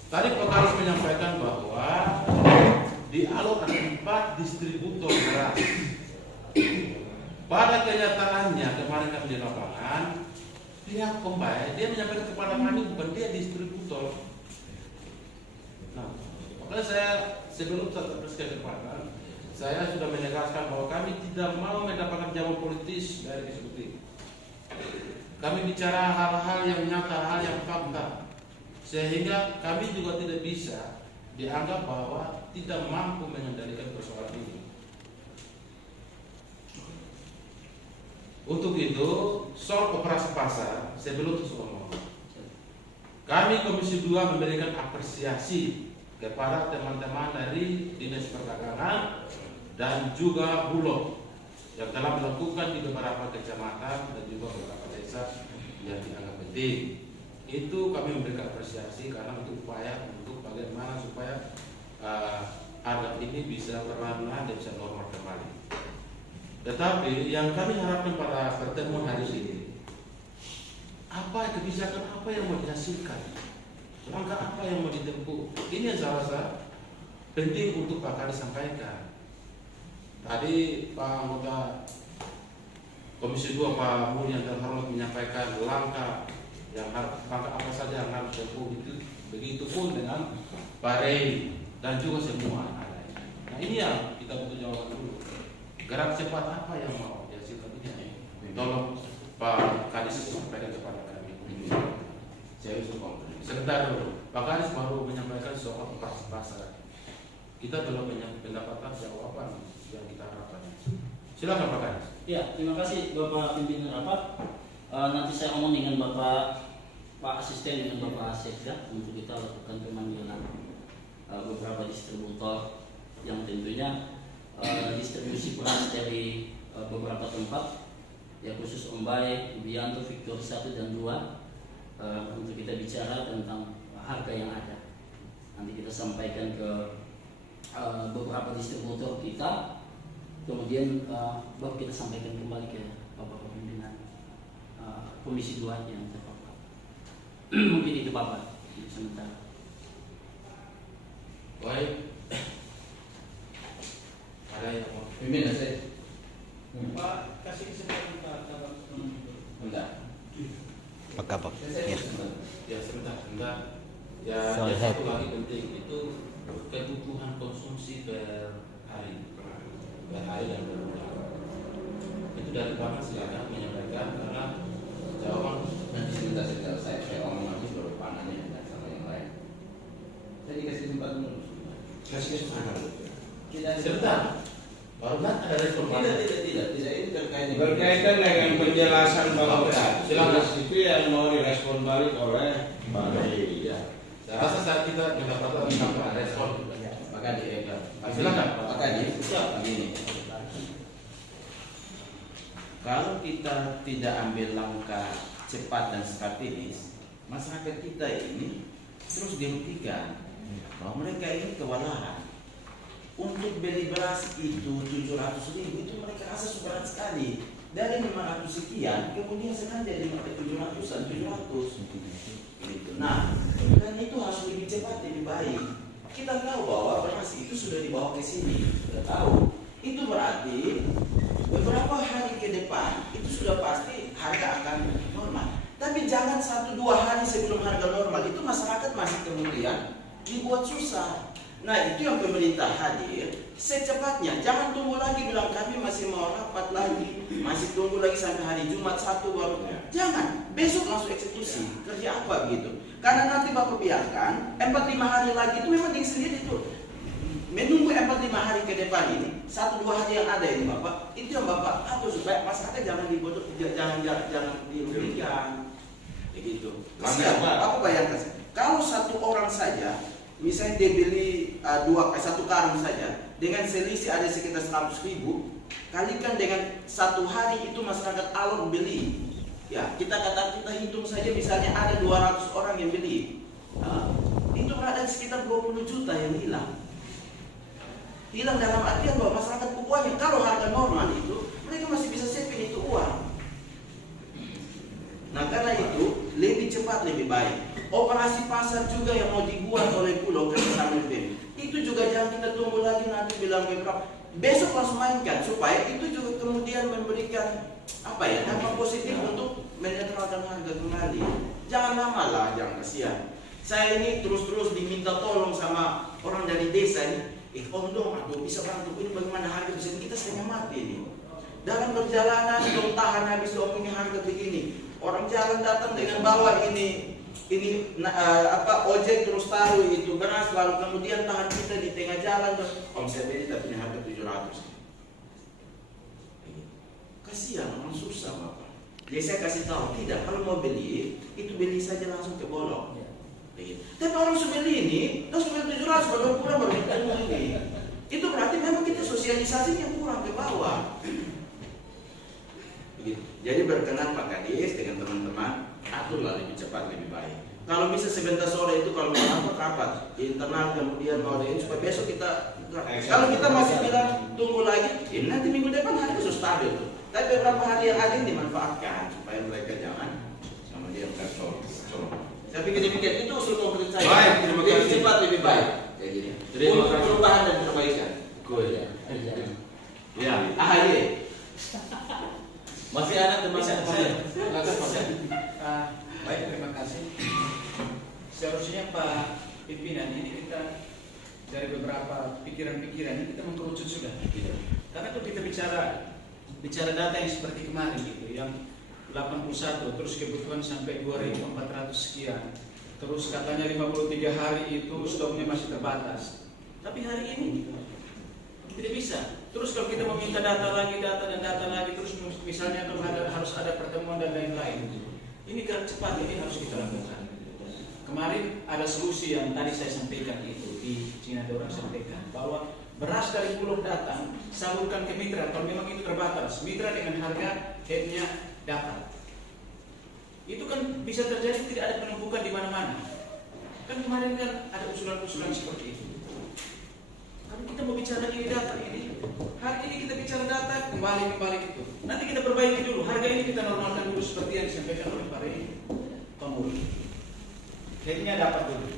Tadi Pak Kadis menyampaikan bahwa di Alor ada 4 distributor beras. Pada kenyataannya kemarin kami di lapangan, pihak pembayar dia menyampaikan kepada kami bukan dia distributor. Nah, makanya saya sebelum saya kesempatan, saya sudah menegaskan bahwa kami tidak mau mendapatkan jawaban politis dari eksekutif. Kami bicara hal-hal yang nyata, hal yang fakta, sehingga kami juga tidak bisa dianggap bahwa tidak mampu mengendalikan persoalan ini. Untuk itu, soal operasi pasar, sebelum sesuatu, kami Komisi 2 memberikan apresiasi kepada teman-teman dari Dinas Perdagangan dan juga Bulog yang telah melakukan di beberapa kecamatan dan juga beberapa desa yang dianggap penting. Itu kami memberikan apresiasi karena untuk upaya untuk bagaimana supaya harga ini bisa perlahan-lahan dan bisa normal kembali. Tetapi yang kami harapkan pada pertemuan hari ini, apa kebijakan apa yang mau dihasilkan, langkah apa yang mau ditempuh. Ini yang saya rasa penting untuk Pak Kadis sampaikan. Tadi Pak anggota Komisi 2 Pak Mulyan dan Harmat menyampaikan langkah apa saja yang harus ditempuh itu. Begitupun dengan Pak Rey dan juga semua ada. Nah ini yang kita butuh jawaban dulu. Gerak cepat apa yang mau dihasilkan ini? Tolong Pak Kadis sampaikan kepada kami. Saya sebentar dulu. Pak Kadis baru menyampaikan soal operasi pasar. Kita belum mendapatkan jawaban yang kita harapkan. Silakan Pak Kadis. Ya, terima kasih Bapak Pimpinan Rapat. Nanti saya ngomong dengan Pak Asisten dengan Bapak Sekda untuk kita lakukan pemanggilan beberapa distributor yang tentunya distribusi beras dari beberapa tempat, ya khusus Ombay, Wibianto, Victor 1 dan 2 untuk kita bicara tentang harga yang ada. Nanti kita sampaikan ke beberapa distributor kita, kemudian baru kita sampaikan kembali ke Bapak Pimpinan Komisi 2 yang terpapar. Mungkin itu Bapak sementara. Baik. Ada yang mau Pimpinan saya. Pak, kasih kesempatan Pak Kabak. Enggak. Pak Kabak. ya sebentar. Ya, yang satu lagi penting itu kebutuhan konsumsi per hari dan per bulan. Itu dari Bapak silakan menyampaikan karena jawaban Nanti sebentar saya ngomong lagi baru panahnya dan sama yang lain. Saya dikasih kesempatan dulu. Kasih kesempatan. sebentar. Baru ada respon. Tidak. Ini berkaitan dengan penjelasan Bapak. silakan. Itu yang mau direspon balik oleh Pak Rey. Ya. Saya rasa saat kita mendapatkan respon. Maka di Silakan. maka begini. Kalau kita tidak ambil langkah cepat dan strategis, masyarakat kita ini terus dirugikan. Bahwa mereka ini kewalahan. Untuk beli beras itu 700.000 itu mereka rasa berat sekali. Dari 500 sekian, kemudian sekarang jadi 700-an, 700. Gitu. Nah, dan itu harus lebih cepat, lebih baik. Kita tahu bahwa beras itu sudah dibawa ke sini, sudah tahu. Itu berarti beberapa hari ke depan itu sudah pasti harga akan normal. Tapi jangan 1-2 hari sebelum harga normal itu masyarakat masih kemudian dibuat susah. Nah, itu yang pemerintah hadir secepatnya. Jangan tunggu lagi bilang kami masih mau rapat lagi, masih tunggu lagi sampai hari Jumat 1 baru. Jangan, besok langsung eksekusi. Kerja apa begitu? Karena nanti Bapak biarkan 4-5 hari lagi itu memang diri sendiri itu. Menunggu 4-5 hari ke depan ini, 1-2 hari yang ada ini Bapak, itu yang Bapak atur supaya masyarakat jangan dibodoh, jangan dirugikan. Begitu. Kasihan, aku bayangkan kalau satu orang saja, misalnya dia beli satu karung saja, dengan selisih ada sekitar 100.000, kalikan dengan 1 hari itu masyarakat alur beli. Ya, kita hitung saja misalnya ada 200 orang yang beli. Nah, itu berada sekitar 20 juta yang hilang. Hilang dalam artian bahwa masyarakat pokoknya kalau harga normal itu mereka masih bisa saving itu uang. Nah, karena itu lebih cepat lebih baik. Operasi pasar juga yang mau dibuat oleh Pulau kerjasama BEM itu juga jangan kita tunggu lagi nanti bilang berapa. Besok langsung mainkan supaya itu juga kemudian memberikan dampak positif untuk menetralkan harga kembali. Jangan lama lah, jangan kasihan. Saya ini terus diminta tolong sama orang dari desa ini. Om dong, aduh bisa bantu ini bagaimana harga di sini, kita setengah mati ini. Dalam perjalanan dong tahan habis dong ini harga begini. Orang jalan datang dengan bawa ini ojek terus taruh itu beras lalu kemudian tahan kita di tengah jalan terus om saya beli tapi harga 700. Kasihan orang susah Bapak. Jadi saya kasih tahu tidak, kalau mau beli itu beli saja langsung ke Bolong. Tapi orang sudah beli ini, terus beli 700 baru kurang baru kita ini. Itu berarti memang kita sosialisasinya kurang ke bawah. Begitu. Jadi berkenan Pak Kadis dengan teman-teman aturlah lebih cepat lebih baik. Kalau bisa sebentar sore itu kalau mau rapat internal kemudian mau ini supaya besok kita. Kalau kita masih bilang tunggu lagi, ini nanti minggu depan harga sudah stabil tuh. Tapi beberapa hari yang ada ini dimanfaatkan supaya mereka jangan sama dia tercolong. Saya pikir demikian, itu usul konkret saya. Baik, terima kasih. Lebih cepat lebih baik. Jadi untuk perubahan dan perbaikan. Ya. AHY. Masih ada teman saya. Baik, terima kasih. Seharusnya Pak Pimpinan ini kita dari beberapa pikiran-pikiran ini kita mengkerucut sudah. Karena kalau kita bicara data yang seperti kemarin gitu, yang 81 terus kebutuhan sampai 2.400 sekian. Terus katanya 53 hari itu stoknya masih terbatas. Tapi hari ini tidak bisa. Terus kalau kita meminta data lagi terus misalnya harus ada pertemuan dan lain-lain. Ini kan cepat ini harus kita lakukan. Kemarin ada solusi yang tadi saya sampaikan itu di Cina ada orang sampaikan bahwa beras dari Bulog datang salurkan ke mitra kalau memang itu terbatas. Mitra dengan harga headnya dapat. Itu kan bisa terjadi tidak ada penumpukan di mana-mana. Kan kemarin kan ada usulan-usulan seperti itu. Kalau kita mau bicara ini data ini, hari ini kita bicara data kembali itu. Nanti kita perbaiki dulu. Harga ini kita normalkan dulu seperti yang disampaikan oleh Pak Rey Pamuli. Headnya dapat dulu.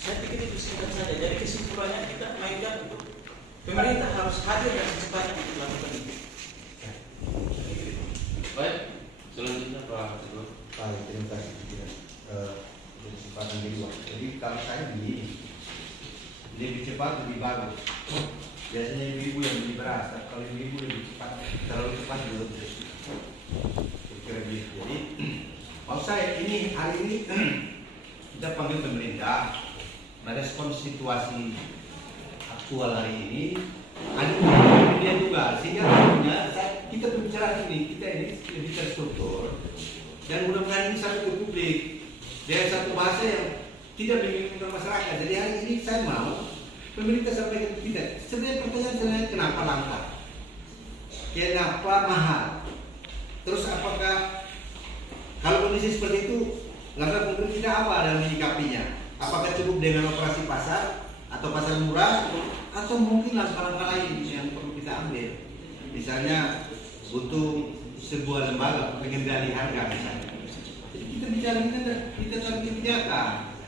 Saya pikir itu singkat saja. Jadi kesimpulannya kita mainkan itu. Pemerintah harus hadir dan secepatnya untuk melakukan itu. Baik, selanjutnya Pak Teguh. Baik, terima kasih untuk kesempatan kedua. Jadi kalau saya begini, lebih cepat lebih bagus. Biasanya ibu yang beli beras, kalau ibu lebih cepat, terlalu cepat belum bersih. Kira begitu. Jadi maksud saya ini hari ini kita panggil pemerintah merespon situasi aktual hari ini. Ada kemudian juga sehingga kita berbicara ini kita ini lebih terstruktur. dan mudah-mudahan ini sampai ke publik dengan satu bahasa yang tidak membingungkan masyarakat. Jadi hari ini saya mau pemerintah sampaikan ke kita. Sebenarnya pertanyaan kenapa langka? Kenapa mahal? Terus apakah kalau kondisi seperti itu langkah konkret kita apa dalam menyikapinya? Apakah cukup dengan operasi pasar atau pasar murah, atau mungkin langkah-langkah lain yang perlu kita ambil? Misalnya butuh sebuah lembaga pengendali harga misalnya. Jadi kita bicara kita cari kebijakan.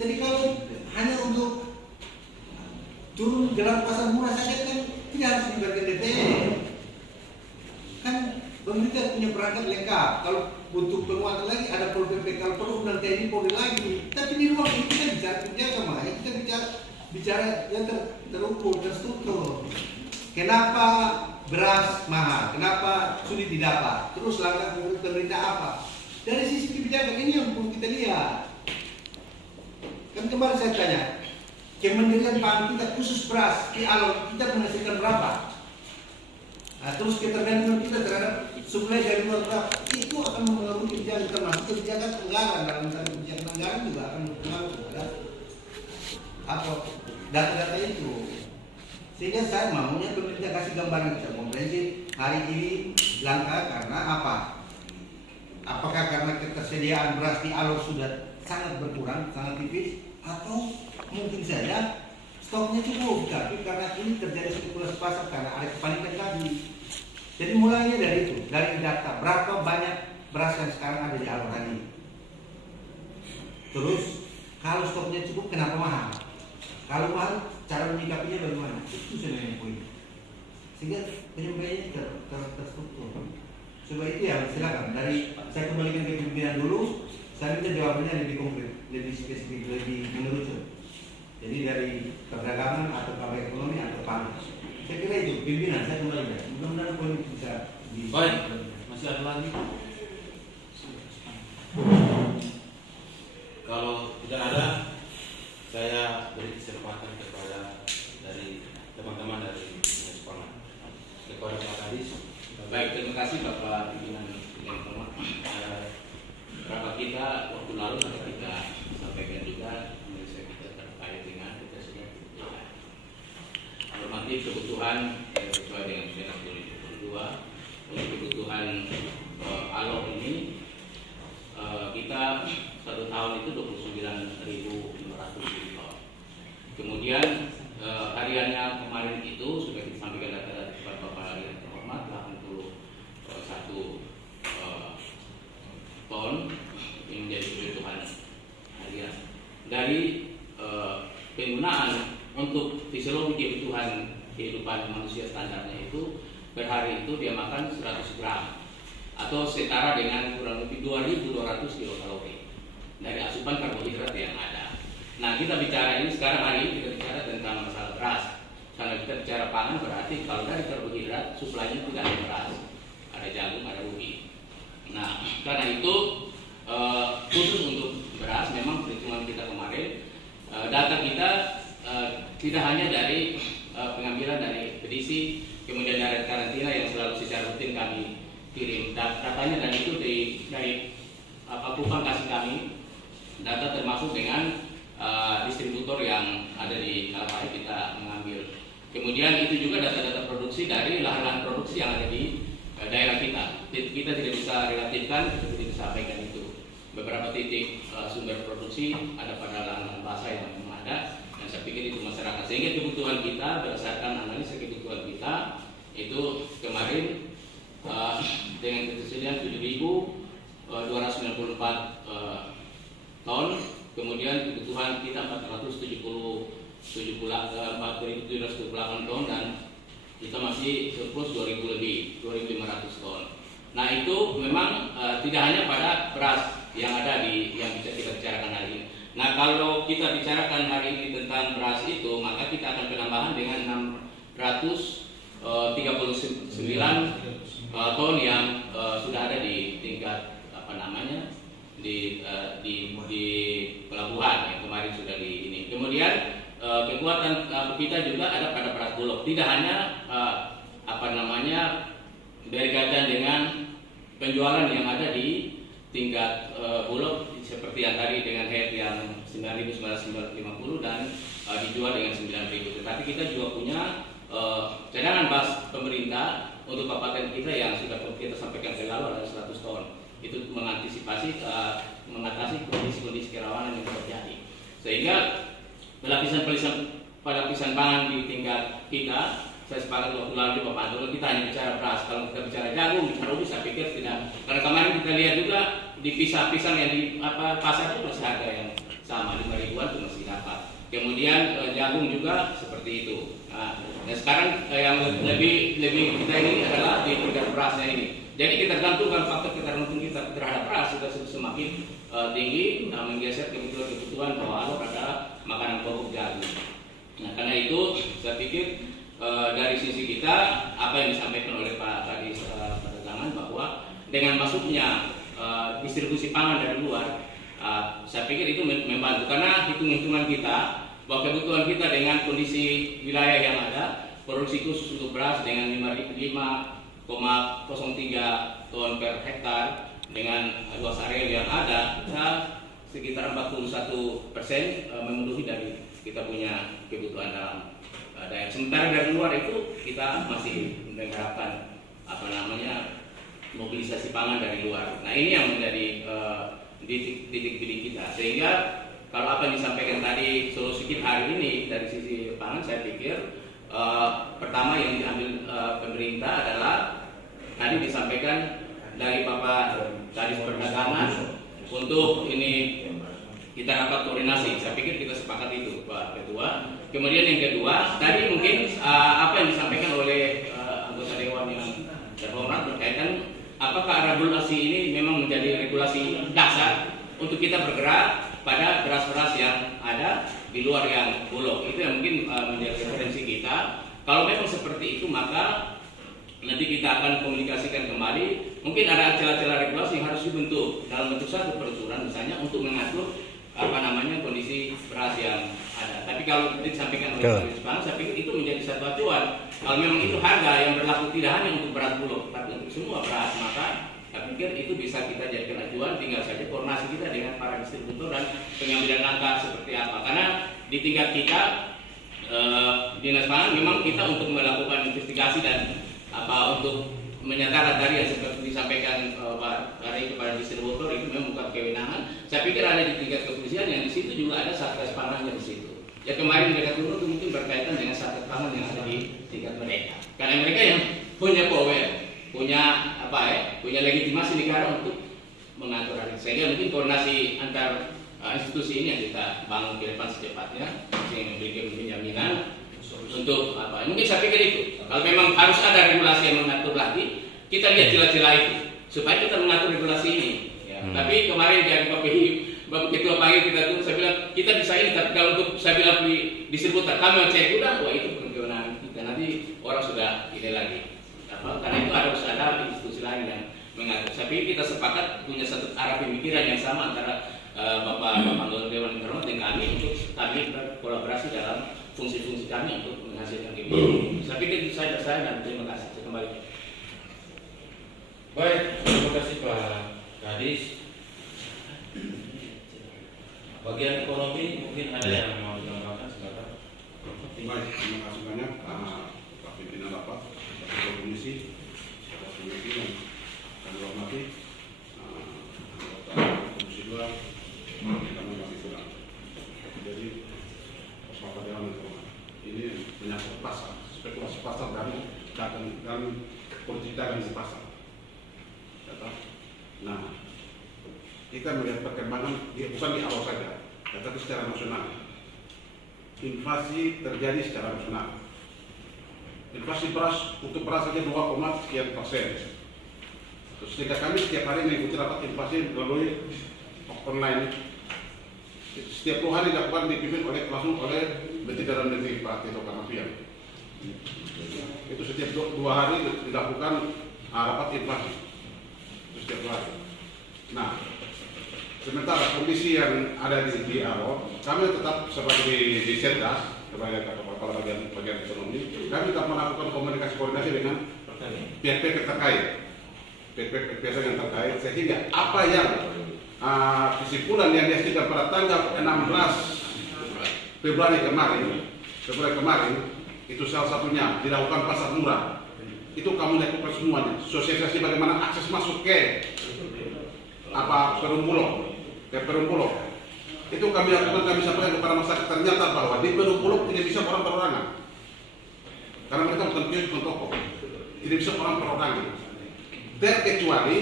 Jadi kalau hanya untuk turun gelar pasar murah saja kan tidak harus melibatkan DPR. Kan pemerintah punya perangkat lengkap. Kalau butuh penguatan lagi ada Pol PP, kalau perlu undang TNI Polri lagi. Tapi di ruang ini kita bicara kebijakan, makanya kita bicara yang terukur, terstruktur. Kenapa beras mahal? Kenapa sulit didapat? Terus langkah konkret pemerintah apa? Dari sisi kebijakan ini yang perlu kita lihat. Kan kemarin saya tanya, Kementerian Pangan kita khusus beras di Alor kita menghasilkan berapa? Nah, terus ketergantungan kita terhadap suplai dari luar berapa? Itu akan mempengaruhi kebijakan, termasuk kebijakan anggaran. Dalam kebijakan anggaran juga akan berpengaruh terhadap apa data-data itu. Sehingga saya maunya pemerintah kasih gambaran kita komprehensif hari ini langka karena apa? Apakah karena ketersediaan beras di Alor sudah sangat berkurang, sangat tipis, atau mungkin saja stoknya cukup, tapi karena ini terjadi spekulasi pasar karena ada kepanikan tadi. Jadi mulainya dari itu, dari data berapa banyak beras yang sekarang ada di Alor hari ini. Terus kalau stoknya cukup, kenapa mahal? Kalau mahal, cara menyikapinya bagaimana? Itu sebenarnya poin. Sehingga penyampaiannya terstruktur. Coba itu ya, silakan. Dari saya kembalikan ke pimpinan dulu. Saya minta jawabannya lebih konkret, lebih spesifik, lebih mengerucut. Jadi dari perdagangan atau kabar ekonomi atau pangan. Saya kira itu pimpinan. Saya kembalikan. Mudah-mudahan poin itu bisa di. Baik, masih ada lagi? Kalau tidak ada, saya beri kesempatan kepada dari teman-teman dari Dinas Pangan. Kepada Pak Kadis. Baik, terima kasih Bapak Pimpinan rapat kita waktu lalu kita sampaikan juga Indonesia kita terkait dengan kita sudah normatif kebutuhan sesuai dengan Senat 2022 untuk kebutuhan Alor ini kita 1 tahun itu 29.500 ton. Kemudian hariannya kemarin itu sudah disampaikan data kepada Bapak yang terhormat 81 ton yang menjadi kebutuhan harian. Dari penggunaan untuk fisiologi kebutuhan kehidupan manusia standarnya itu per hari itu dia makan 100 gram atau setara dengan kurang lebih 2.200 kilokalori dari asupan karbohidrat yang ada. Nah, kita bicara ini sekarang hari ini kita bicara tentang masalah beras. Karena kita bicara pangan berarti kalau dari karbohidrat suplainya tidak ada beras, ada jagung, ada ubi. Nah, karena itu khusus untuk beras memang perhitungan kita kemarin data kita tidak hanya dari pengambilan dari pedisi, kemudian dari karantina yang selalu secara rutin kami kirim datanya, dan itu dari Kupang kasih kami data termasuk dengan distributor yang ada di Kalahari kita mengambil. Kemudian itu juga data-data produksi dari lahan-lahan produksi yang ada di daerah kita. Kita tidak bisa relatifkan, seperti disampaikan itu. Beberapa titik sumber produksi ada pada lahan-lahan basah yang memang ada, dan saya pikir itu masyarakat. Sehingga kebutuhan kita berdasarkan analisa kebutuhan kita itu kemarin dengan ketersediaan 7.294 ton, kemudian kebutuhan kita 478 ton, dan kita masih surplus 2.000 lebih, 2.500 ton. Nah, itu memang tidak hanya pada beras yang ada di yang bisa kita bicarakan hari ini. Nah, kalau kita bicarakan hari ini tentang beras itu, maka kita akan penambahan dengan 639 ton yang sudah ada di tingkat di pelabuhan yang kemarin sudah di ini. Kemudian kekuatan kita juga ada pada beras bulog. Tidak hanya berkaitan dengan penjualan yang ada di tingkat Bulog seperti yang tadi dengan head yang 9.950 dan dijual dengan 9.000. Tetapi kita juga punya cadangan beras pemerintah untuk kabupaten kita yang sudah kita sampaikan ke lalu ada 100 ton. Itu mengatasi kondisi-kondisi kerawanan yang terjadi. Sehingga pelapisan pangan di tingkat kita, saya sepakat waktu lalu di Bapak Antolo, kita hanya bicara beras. Kalau kita bicara jagung, bicara ubi, saya pikir tidak. Karena kemarin kita lihat juga di pisang yang di pasar itu masih harga yang sama, 5 ribuan itu masih dapat. Kemudian jagung juga seperti itu. Nah sekarang yang lebih kita ini adalah di tingkat berasnya ini. Jadi kita gantungkan faktor ketergantungan kita terhadap beras sudah semakin tinggi, menggeser kebutuhan bahwa ada makanan pokok jagung. Nah karena itu saya pikir dari sisi kita apa yang disampaikan oleh Pak Kadis Perdagangan bahwa dengan masuknya distribusi pangan dari luar, saya pikir itu membantu karena hitung-hitungan kita bahwa kebutuhan kita dengan kondisi wilayah yang ada, produksi khusus untuk beras dengan 5,03 ton per hektar dengan luas area yang ada, sekitar 41% memenuhi dari kita punya kebutuhan dalam daerah. Sementara dari luar itu kita masih mengharapkan mobilisasi pangan dari luar. Nah ini yang menjadi titik bidik kita. Sehingga kalau apa yang disampaikan tadi solusi kita hari ini dari sisi pangan, saya pikir pertama yang diambil pemerintah adalah tadi disampaikan dari Bapak Kadis Perdagangan untuk ini kita rapat koordinasi. Saya pikir kita sepakat itu Pak Ketua. Kemudian yang kedua, tadi mungkin apa yang disampaikan oleh anggota Dewan yang terhormat berkaitan apakah regulasi ini memang menjadi regulasi dasar untuk kita bergerak pada beras-beras yang ada di luar yang Bulog. Itu yang mungkin menjadi referensi kita. Kalau memang seperti itu maka nanti kita akan komunikasikan kembali. Mungkin ada celah-celah regulasi yang harus dibentuk dalam bentuk satu peraturan misalnya untuk mengatur kondisi beras yang ada. Tapi kalau disampaikan oleh Kadis Pangan, saya pikir itu menjadi satu acuan. Kalau memang itu harga yang berlaku tidak hanya untuk beras Bulog, tapi untuk semua beras, maka saya pikir itu bisa kita jadikan acuan. Tinggal saja koordinasi kita dengan para distributor dan pengambilan langkah seperti apa. Karena di tingkat kita Dinas Pangan memang kita untuk melakukan investigasi dan untuk menyatakan tadi yang seperti disampaikan Pak Kari kepada distributor itu memang bukan kewenangan. Saya pikir ada di tingkat kepolisian yang di situ juga ada satgas pangannya di situ. Ya kemarin mereka turun itu mungkin berkaitan dengan satgas pangan yang ada di tingkat mereka. Karena mereka yang punya power, punya legitimasi negara untuk mengatur hal itu. Sehingga mungkin koordinasi antar institusi ini yang kita bangun ke depan secepatnya, yang memberikan jaminan untuk mungkin saya pikir itu kalau memang harus ada regulasi yang mengatur lagi, kita lihat celah-celah itu supaya kita mengatur regulasi ini ya. Tapi kemarin dari Bapak Ketua Pagi kita tuh saya bilang kita bisa ini, tapi kalau untuk saya bilang di distributor kami yang cek udah, wah itu bukan kewenangan kita, nanti orang sudah ini lagi karena itu harus ada institusi lain yang mengatur. Tapi kita sepakat punya satu arah pemikiran yang sama antara Bapak Anggota Dewan Terhormat dengan kami untuk kami berkolaborasi dalam fungsi-fungsi kami untuk menghasilkan ini. Saya pikir itu saja dan terima kasih. Saya kembali. Baik, terima kasih Pak Kadis. Bagian ekonomi mungkin ada yang mau ditambahkan, silakan. Baik, terima kasih banyak Pak Pimpinan Bapak, Ketua Komisi, Ketua Komisi yang kami hormati, anggota Komisi 2, kami masih kurang. Jadi Bapak Dewan Terhormat, ini menyangkut pasar, spekulasi pasar dan politik dagang di pasar. Nah, kita melihat perkembangan bukan di awal saja, tetapi secara nasional. Inflasi terjadi secara nasional. Inflasi beras untuk beras saja 2,sekian %. Sehingga kami setiap hari mengikuti rapat inflasi melalui online. Setiap 2 hari dilakukan dipimpin langsung oleh Menteri Dalam Negeri Pak Tito Karnavian. Itu setiap 2 hari dilakukan rapat inflasi. Itu setiap 2 hari. Nah, sementara kondisi yang ada di awal, kami tetap sebagai di Setgas, sebagai kepala bagian ekonomi, kami tetap melakukan komunikasi koordinasi dengan pihak-pihak terkait. PPPS yang terkait, sehingga apa yang kesimpulan yang dihasilkan pada tanggal 16 Februari kemarin itu salah satunya dilakukan pasar murah. Itu kami lakukan semuanya. Sosialisasi bagaimana akses masuk ke Perum Bulog. Itu kami lakukan, kami sampaikan kepada masyarakat. Ternyata bahwa di Perum Bulog tidak bisa orang perorangan. Karena mereka bukan kios, bukan toko. Tidak bisa orang perorangan. Terkecuali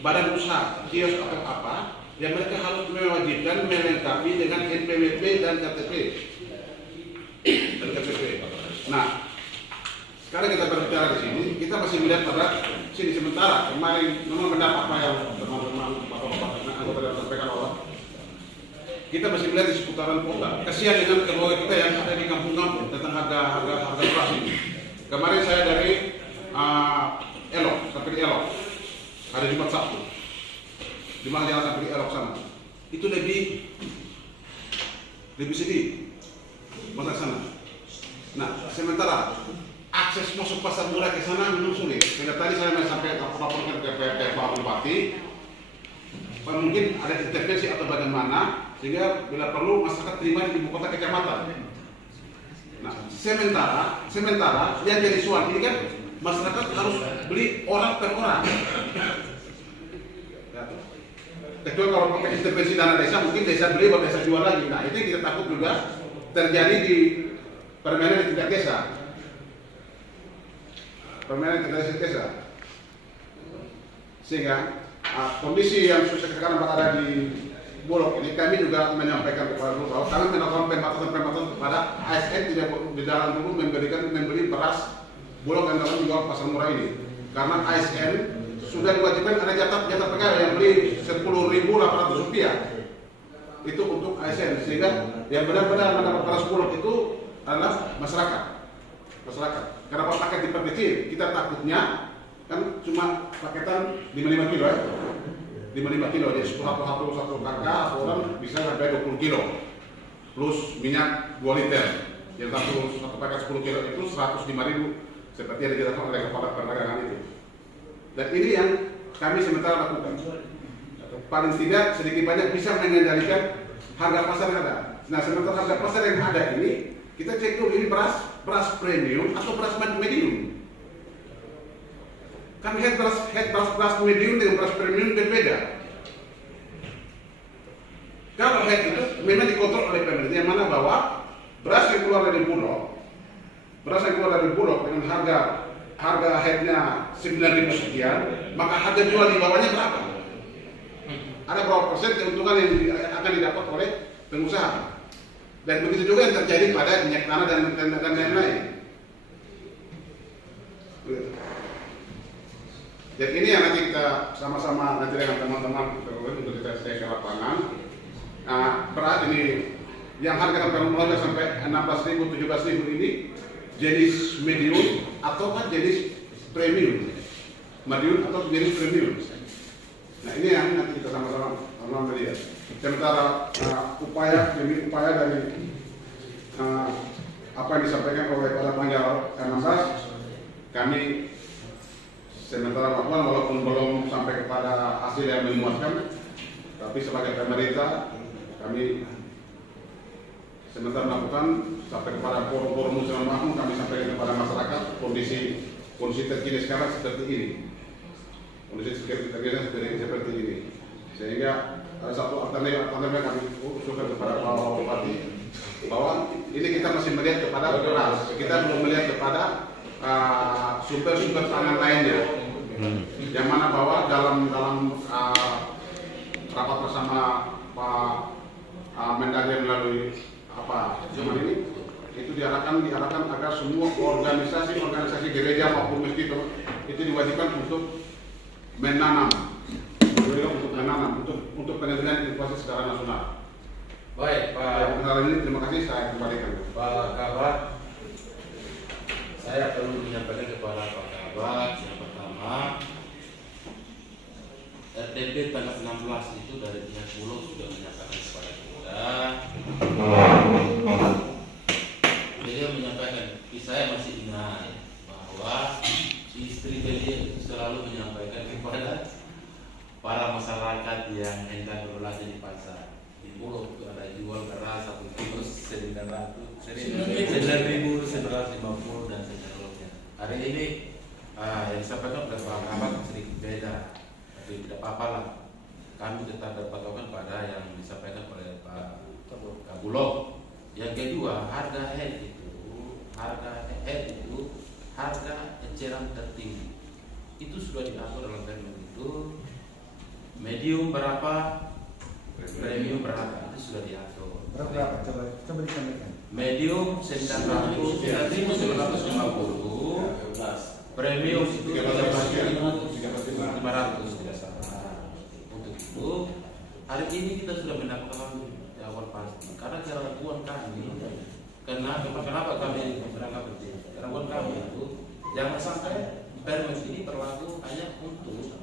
badan usaha, kios atau apa, yang mereka harus mewajibkan melengkapi dengan NPWP dan KTP. Nah, sekarang kita berbicara di sini, kita masih melihat pada sini sementara kemarin memang benar apa yang teman-teman bapak-bapak anggota yang sampaikan Allah. Kita masih melihat di seputaran kota. Kasihan dengan keluarga kita yang ada di kampung-kampung tentang harga beras ini. Kemarin saya dari Elok sampai di Elok, hari Jumat Sabtu, di mana jalan sampai di Elok sana. Itu lebih sedih masa sana. Nah, sementara akses masuk pasar murah ke sana memang sulit. Sehingga tadi saya sampai laporkan ke Pak Bupati, mungkin ada intervensi atau bagaimana sehingga bila perlu masyarakat terima di ibu kota kecamatan. Nah, sementara yang jadi soal ini kan masyarakat harus beli orang per orang. Kecuali kalau pakai intervensi dana desa, mungkin desa beli baru desa jual lagi. Nah, itu yang kita takut juga terjadi di permainan di tingkat desa. Sehingga kondisi yang sekarang ada di Bulog ini, kami juga menyampaikan kepada Bulog bahwa kami melakukan pembatasan kepada ASN tidak di dalam dulu membeli beras Bulog yang dalam jual pasar murah ini, karena ASN sudah diwajibkan ada jatah pegawai yang beli Rp10.800 itu untuk ASN, sehingga yang benar-benar mendapat beras Bulog itu adalah masyarakat. Karena paket diperkecil, kita takutnya kan cuma paketan 55 kilo ya. 55 kilo, jadi satu kakak atau orang bisa sampai 20 kilo plus minyak 2 liter. Yang satu paket 10 kilo itu 105.000 seperti yang dijelaskan oleh kepala perdagangan itu. Dan ini yang kami sementara lakukan. Paling tidak sedikit banyak bisa mengendalikan harga pasar yang ada. Nah, sementara harga pasar yang ada ini, kita cek dulu ini beras premium atau beras medium. Kan beras medium dengan beras premium berbeda. Kalau head itu memang dikontrol oleh pemerintah, yang mana bahwa beras yang keluar dari Bulog dengan harga headnya 9.000 sekian, maka harga jual di bawahnya berapa? Ada berapa persen keuntungan yang akan didapat oleh pengusaha? Dan begitu juga yang terjadi pada minyak tanah dan lain-lain. Jadi ini yang nanti kita sama-sama nanti dengan teman-teman untuk kita cek ke lapangan. Nah, berat ini yang harga mulai sampai 16.000, 17.000 ini jenis medium atau kan jenis premium, atau jenis premium. Nah, ini yang nanti kita sama-sama melihat. Sementara upaya dari apa yang disampaikan oleh pada tanggal 16, kami sementara melakukan walaupun belum sampai kepada hasil yang memuaskan, tapi sebagai pemerintah kami sementara melakukan sampai kepada forum musyawarah makmum, kami sampaikan kepada masyarakat kondisi terkini sekarang seperti ini, kondisi terkini seperti ini, sehingga ada satu alternatif kami usulkan kepada Pak Bupati bahwa ini kita masih melihat kepada beras, kita belum melihat kepada sumber-sumber pangan lainnya, yang mana bahwa dalam rapat bersama Pak Mendagri melalui zaman ini itu diarahkan agar semua organisasi gereja maupun masjid itu diwajibkan untuk menanam untuk pengendalian inflasi secara nasional. Baik, Pak. Ini terima kasih, saya kembalikan. Pak Kabak, saya perlu menyampaikan kepada Pak Kabak yang pertama, RTP tanggal 16 itu dari pihak Bulog sudah menyatakan kepada kita. Beliau menyampaikan, saya masih ingat bahwa di istri beliau selalu menyampaikan kepada para masyarakat yang hendak berbelanja di pasar. Di Bulog itu ada jual beras 1 kilo 9.950 dan seterusnya. Hari ini yang disampaikan oleh Pak Kabat sedikit beda, tapi tidak apa-apa lah. Kami tetap berpatokan pada yang disampaikan oleh Pak Kabulok. Yang kedua, harga head itu harga eceran tertinggi. Itu sudah diatur dalam permen itu. Medium berapa, premium berapa, itu sudah diatur. Berapa? Coba disampaikan. Medium 950, premium 500 tidak salah. Untuk itu, hari ini kita sudah mendapatkan jawaban pasti. Karena keraguan kami, kenapa kami berangkat begini? Keraguan kami itu jangan sampai permen ini berlaku hanya untuk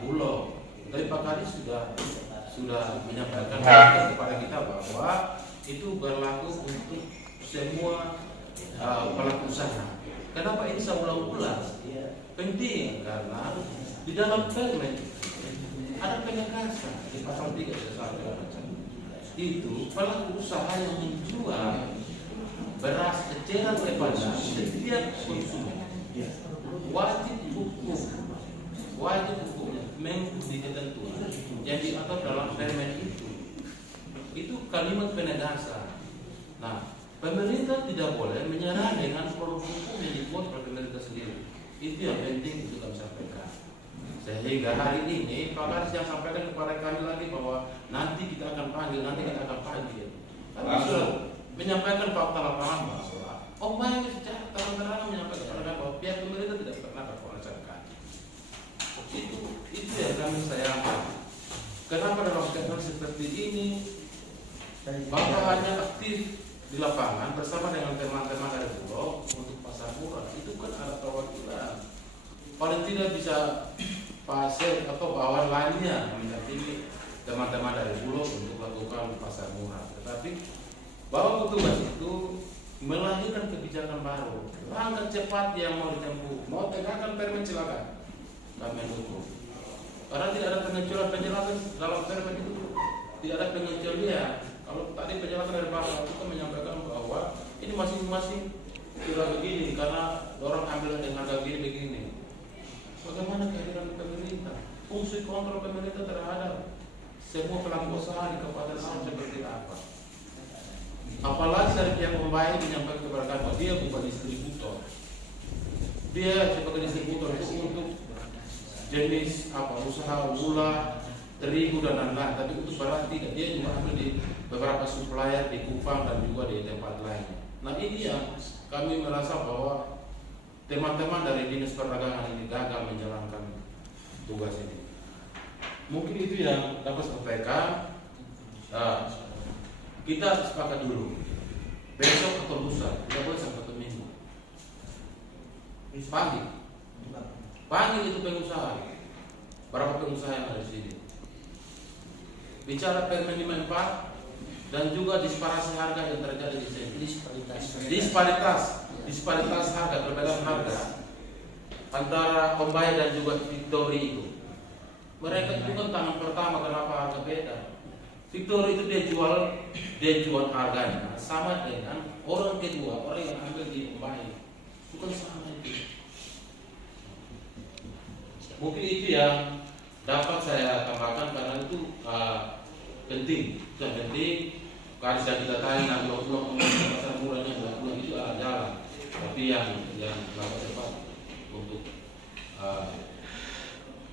Bulog. Tapi Pak Kadis sudah menyampaikan kepada kita bahwa itu berlaku untuk semua pelaku usaha. Kenapa ini saya ulang-ulang? Penting karena di dalam permen ada penegasan di pasal 3 itu pelaku usaha yang menjual beras eceran kepada setiap konsumen wajib hukumnya mengikuti ketentuan yang diatur dalam permen itu kalimat penegasan. Nah, pemerintah tidak boleh menyerah dengan produk hukum yang dibuat oleh pemerintah sendiri. Itu yang penting untuk kami sampaikan. Sehingga hari ini Pak Kadis yang sampaikan kepada kami lagi bahwa nanti kita akan panggil. Kami sudah menyampaikan fakta lapangan bahwa baik secara terang-terangan menyampaikan kepada bahwa pihak pemerintah tidak pernah berkomunikasi. Itu yang kami sayangkan. Kenapa dalam keadaan seperti ini Bapak hanya aktif di lapangan bersama dengan teman-teman dari Bulog untuk pasar murah? Itu kan ada perwakilan. Paling tidak bisa pasir atau bawahan lainnya mendampingi teman-teman dari Bulog untuk melakukan pasar murah. Tetapi bahwa petugas itu melahirkan kebijakan baru, langkah cepat yang mau ditempuh, mau tegakkan permen silakan. Kami mendukung. Karena tidak ada penjelasan dalam permen itu, tidak ada pengecualian. Kalau tadi penjelasan dari Pak Kapolres itu menyampaikan bahwa ini masing-masing sudah begini karena orang ambil dengan harga begini. Bagaimana kehadiran pemerintah? Fungsi kontrol pemerintah terhadap semua pelaku usaha di Kabupaten Malang seperti apa? Apalagi dari pihak pembayar menyampaikan kepada kami, dia bukan distributor. Dia sebagai distributor itu untuk jenis usaha gula, terigu dan lain-lain, tapi untuk beras tidak. Dia juga ambil di beberapa supplier di Kupang dan juga di tempat lainnya. Nah ini yang kami merasa bahwa teman-teman dari Dinas Perdagangan ini gagal menjalankan tugas ini. Mungkin itu yang dapat saya sampaikan. Kita sepakat dulu. Besok atau lusa, tidak boleh sampai ke minggu. Panggil itu pengusaha. Berapa pengusaha yang ada di sini? Bicara permen 54 dan juga disparasi harga yang terjadi di sini. Disparitas harga, perbedaan harga antara pembayar dan juga Victory itu. Mereka itu kan tangan pertama kenapa harga beda. Victory itu dia jual harganya sama dengan orang kedua, orang yang ambil di pembayar. Bukan sama itu. Mungkin itu yang dapat saya tambahkan karena itu penting. Itu yang penting. Kalau kita tanya blok-blok pasar murahnya blok itu arah jalan. Tapi yang dapat cepat untuk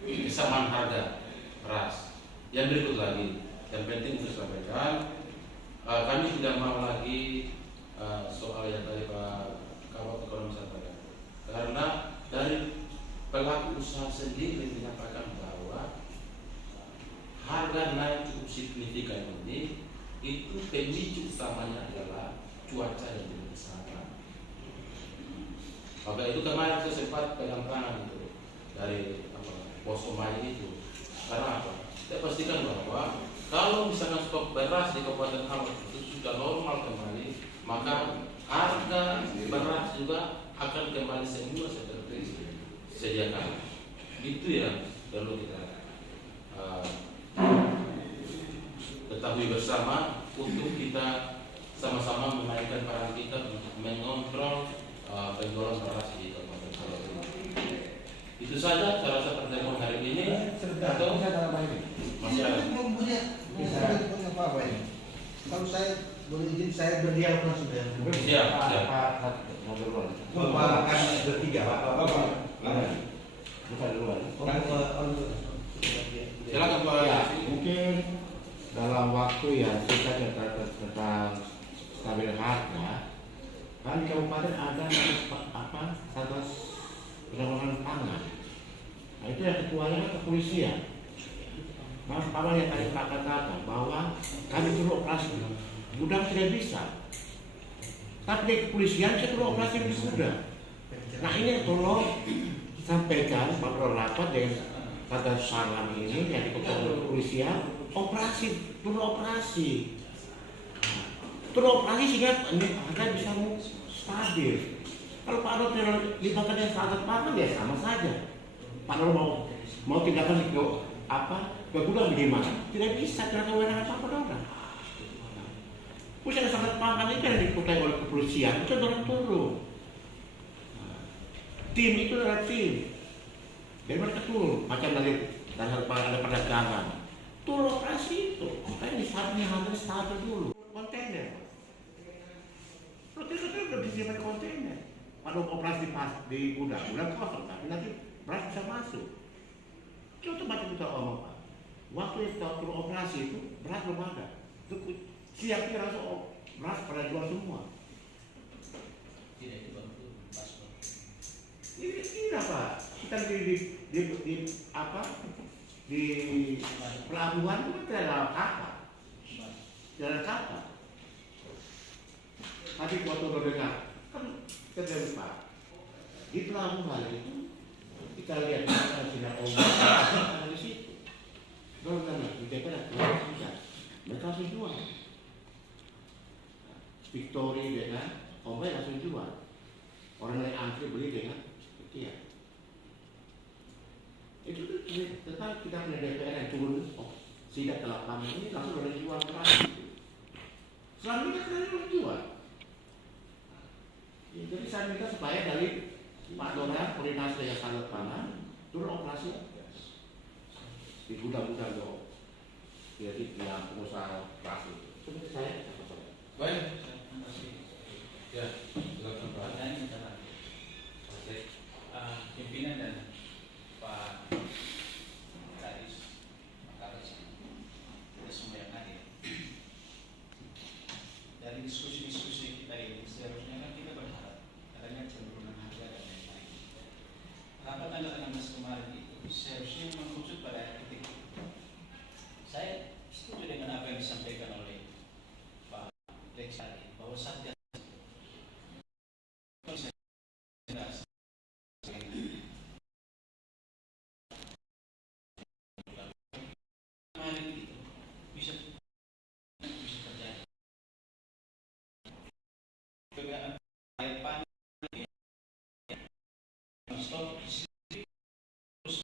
kesamaan harga beras. Yang berikut lagi, yang penting untuk sampaikan, kami tidak mau lagi soal yang tadi Pak Kabak Ekonomi sampaikan. Karena dari pelaku usaha sendiri menyampaikan bahwa harga naik cukup signifikan ini itu pemicu utamanya adalah cuaca yang tidak sama. Maka itu kemarin saya sempat pegang tangan itu dari Bos Omai itu. Karena apa? Saya pastikan bahwa kalau misalnya stok beras di Kabupaten Malang itu sudah normal kembali, maka harga beras juga akan kembali semula seperti sediakan. Itu yang perlu kita ketahui bersama untuk kita sama-sama memainkan peran kita untuk mengontrol penjualan beras di Kabupaten Sarajevo. Itu saja saya rasa pertemuan hari ini. Atau masyarakat belum punya apa ini. Kalau saya boleh izin saya berdialog langsung dengan siap. Bapak kan bertiga Pak. Bukan duluan. Silakan Pak. Ya, mungkin dalam waktu ya kita tentang stabil harga. Kan di kabupaten ada Satgas Penanganan Pangan. Nah itu yang ketuanya kan kepolisian. Nah, apa yang tadi Pak katakan bahwa kami perlu operasi gudang tidak bisa. Tapi di kepolisian saya perlu operasi di gudang. Nah ini tolong sampaikan Pak rapat dengan kata salam ini yang diketuai kepolisian operasi, turun operasi sehingga ini harga bisa stabil. Kalau Pak Arno libatkan yang sangat pangan ya sama saja. Pak Arno mau tindakan ke gudang bagaimana? Tidak bisa, tidak kewenangan Pak Arno. Usaha sangat pangan itu yang dikutai oleh kepolisian itu turun. Tim itu adalah tim. Dari mereka turun, macam dari ada perdagangan. Turun operasi itu, makanya di saatnya harus stabil dulu. Kontainer. Kontainer itu udah disimpan kontainer. Pada operasi di gudang kosong, tapi nanti beras bisa masuk. Contoh macam kita ngomong Pak. Waktu kita turun operasi itu beras belum ada. Itu siapnya langsung beras pada jual semua. Tidak itu baru pas. Ini tidak Pak. Kita di pelabuhan itu tidak ada kapal. Tidak ada kapal. Tapi waktu berdengar kan kita Pak di pelabuhan itu kita lihat sinar ombak ada di situ. Bagaimana? Kita mereka langsung jual. Victory dengan ombak langsung jual. Orang yang antri beli dengan sekian. Itu tentang kita punya DPR yang turun sidak ke lapangan ini langsung boleh jual beras. Selama ini kita boleh jual. Jadi saya minta supaya dari Pak Dora koordinasi dengan sangat pangan turun operasi di gudang-gudang dong. Jadi yang pengusaha beras itu. Seperti saya. Baik. Ya, silakan Pak. Pimpinan dan Pak Kadis, dan semua yang hadir. Dari diskusi-diskusi kita ini seharusnya kan kita berharap adanya penurunan harga dan lain-lain. Rapat tanggal 16 kemarin itu seharusnya mengerucut pada titik. Saya setuju dengan apa yang disampaikan oleh Pak Lex tadi bahwa Satgas bisa terjadi. Kegiatan air panas stop terus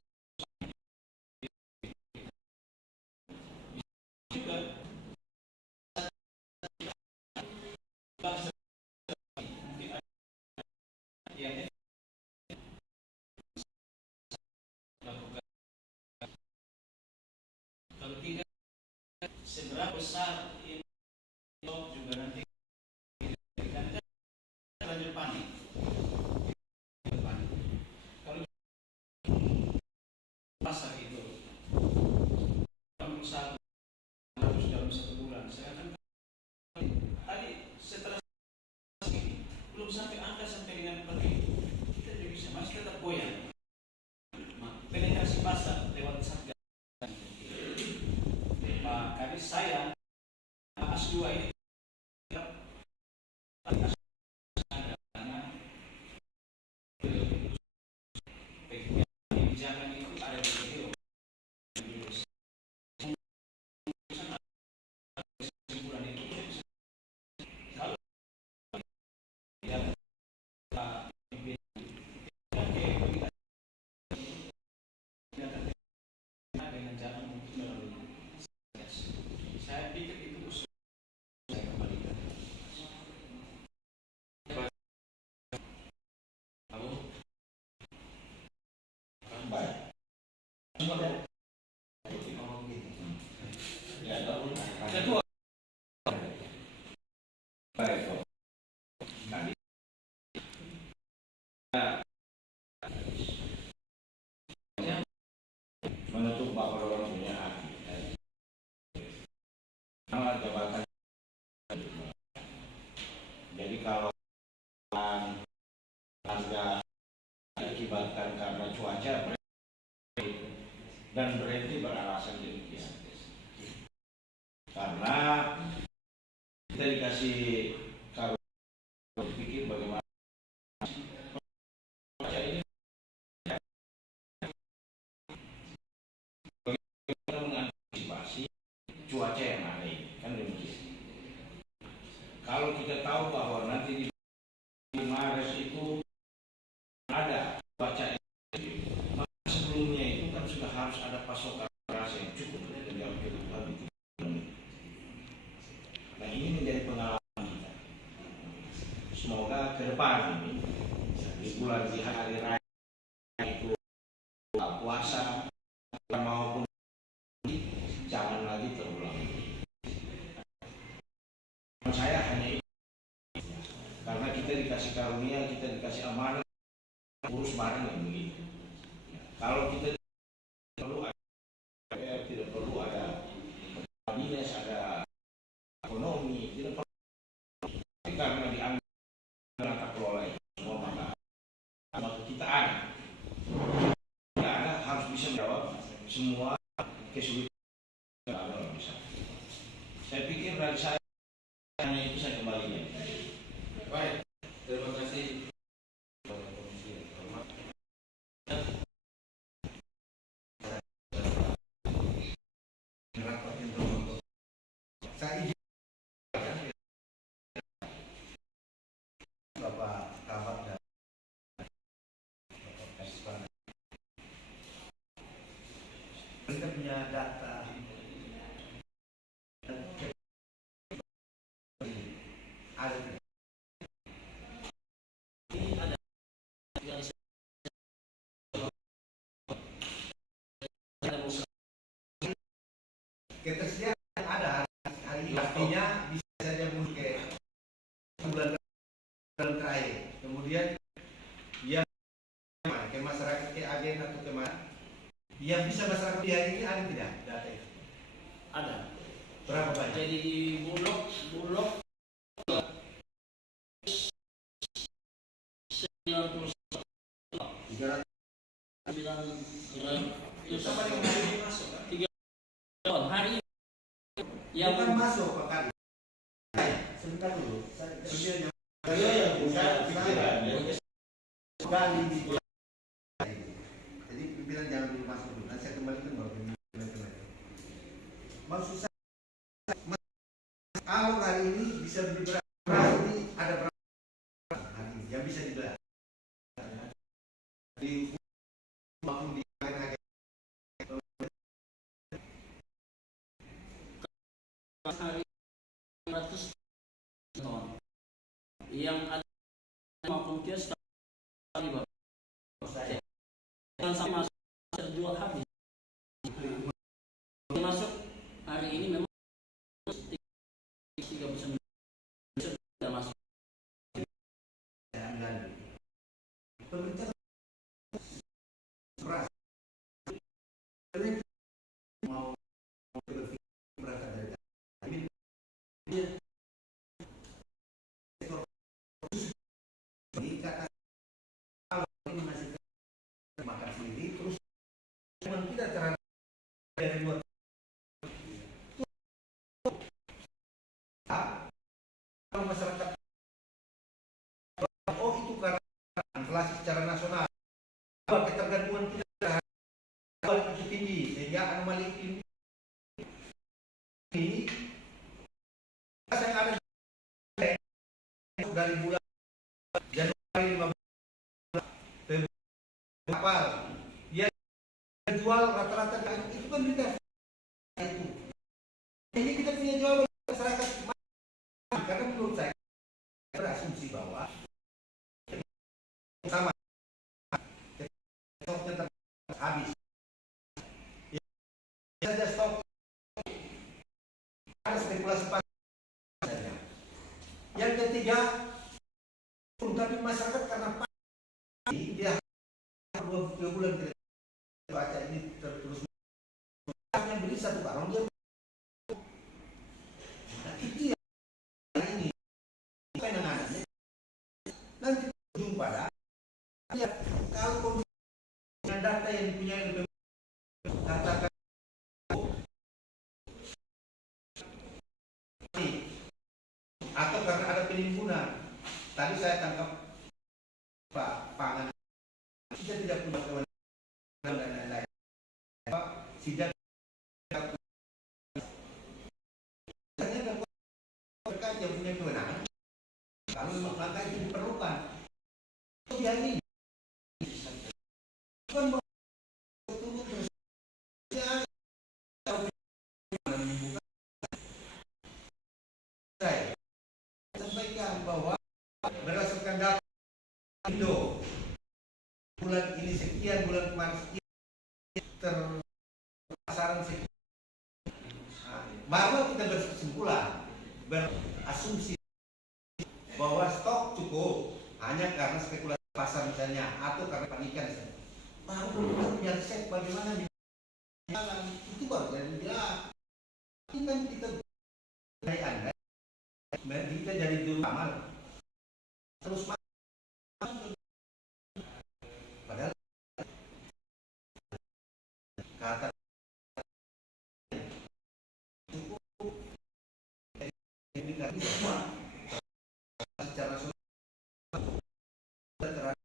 juga yang kalau tidak seberapa besar ini juga nanti kita lanjut panik. Kalau pasar itu berusaha harus dalam 1 bulan, saya akan tadi setelah ini belum sampai angka sampai dengan pagi kita tidak bisa masih tetap goyang. Penetrasi pasar lewat Satgas. Pak Kadis saya AS2 ini kebijakan itu ada di video. Kesimpulan itu kalau tidak cuaca yang ada ini, kan demikian. Kalau kita tahu bahwa nanti di Maret itu ada cuaca sebelumnya itu kan sudah harus ada pasokan beras yang cukup dengan kebutuhan di 3 bulan. Nah ini menjadi pengalaman kita. Semoga ke depan ini di bulan di hari raya itu puasa maupun jangan lagi terulang. Saya hanya itu, karena kita dikasih karunia, kita dikasih amanah urus barang yang begitu. Kalau kita perlu ada, tidak perlu ada dinas, ada ekonomi, tidak perlu. Tapi karena diambil tata kelola itu semua maka kita ada. Kita ada harus bisa menjawab semua kesulitan yang ada bisa. Saya pikir dari saya hanya itu saya kembalikan. Baik, terima kasih. Saya izin Bapak Kabak dan Bapak Kasban. Kita punya data ada Ini ada ketersediaan yang ada hari ini, artinya bisa saja muncul ke bulan terakhir. Kemudian yang ke masyarakat, ke agen atau ke mana yang bisa masyarakat di hari ini ada tidak data itu? ada. Berapa banyak? Jadi di Bulog 90 hari yang Bukan masuk Pak Kadi. Sebentar dulu. Saya kali di jadi pimpinan jangan dulu masuk dulu. Nanti saya kembalikan baru pimpinan kembali. Maksud saya kalau hari ini bisa beli beras ini ada berapa hari ini yang bisa dibeli di maupun di lain hari 100 ton yang ada maupun kios kali jangan sampai masuk terjual habis. Masuk hari ini memang 39 sudah masuk. pemerintah beras mau berangkat dari ini kata kalau ini menghasilkan makan sendiri terus memang tidak terhadap dari luar kalau masyarakat oh itu karena inflasi secara nasional ketergantungan kita terhadap itu tinggi sehingga anomali ini saya ada dari bulan Januari 15 Februari dia jual rata-rata itu kan kita itu ini kita punya jawaban masyarakat karena menurut saya berasumsi bahwa sama stoknya habis ya, saja stok ada spekulasi pasar saja. Yang ketiga tapi masyarakat karena dia 2 bulan cuaca ini terus yang beli 1 karung dia nah, itu yang hari ini penanganannya nanti ujung pada ya, kalau dengan data yang dipunyai katakan atau karena ada penimbunan tadi saya tangkap Pak Pangan kita tidak punya kewenangan dan lain-lain sidak mereka yang punya kewenangan. Kalau memang langkah itu diperlukan, dia ini bukan berturut terus. Saya sampaikan bahwa berdasarkan data Indo bulan ini sekian, bulan kemarin sekian terpasaran sekian. Baru kita berkesimpulan, berasumsi bahwa stok cukup hanya karena spekulasi pasar misalnya atau karena panikan misalnya. Baru kita punya riset bagaimana di jalan itu baru jadi bilang. Ini kan kita dari Anda, kita jadi juru amal terus padahal kata indikasi semua secara terhadap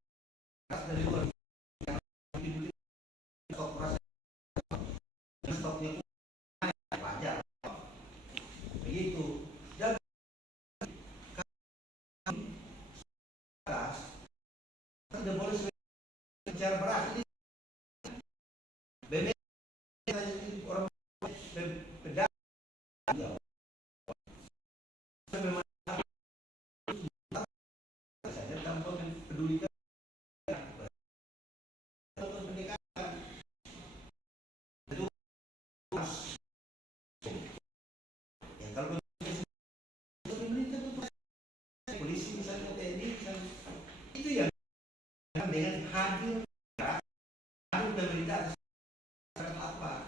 dari luar stok beras stoknya wajar begitu dan tidak boleh bicara beras ini BBM orang pedagang memang saja tanpa mempedulikan pendekatan itu ya kalau pemerintah polisi misalnya TNI misalnya itu yang dengan hadir pemerintah apa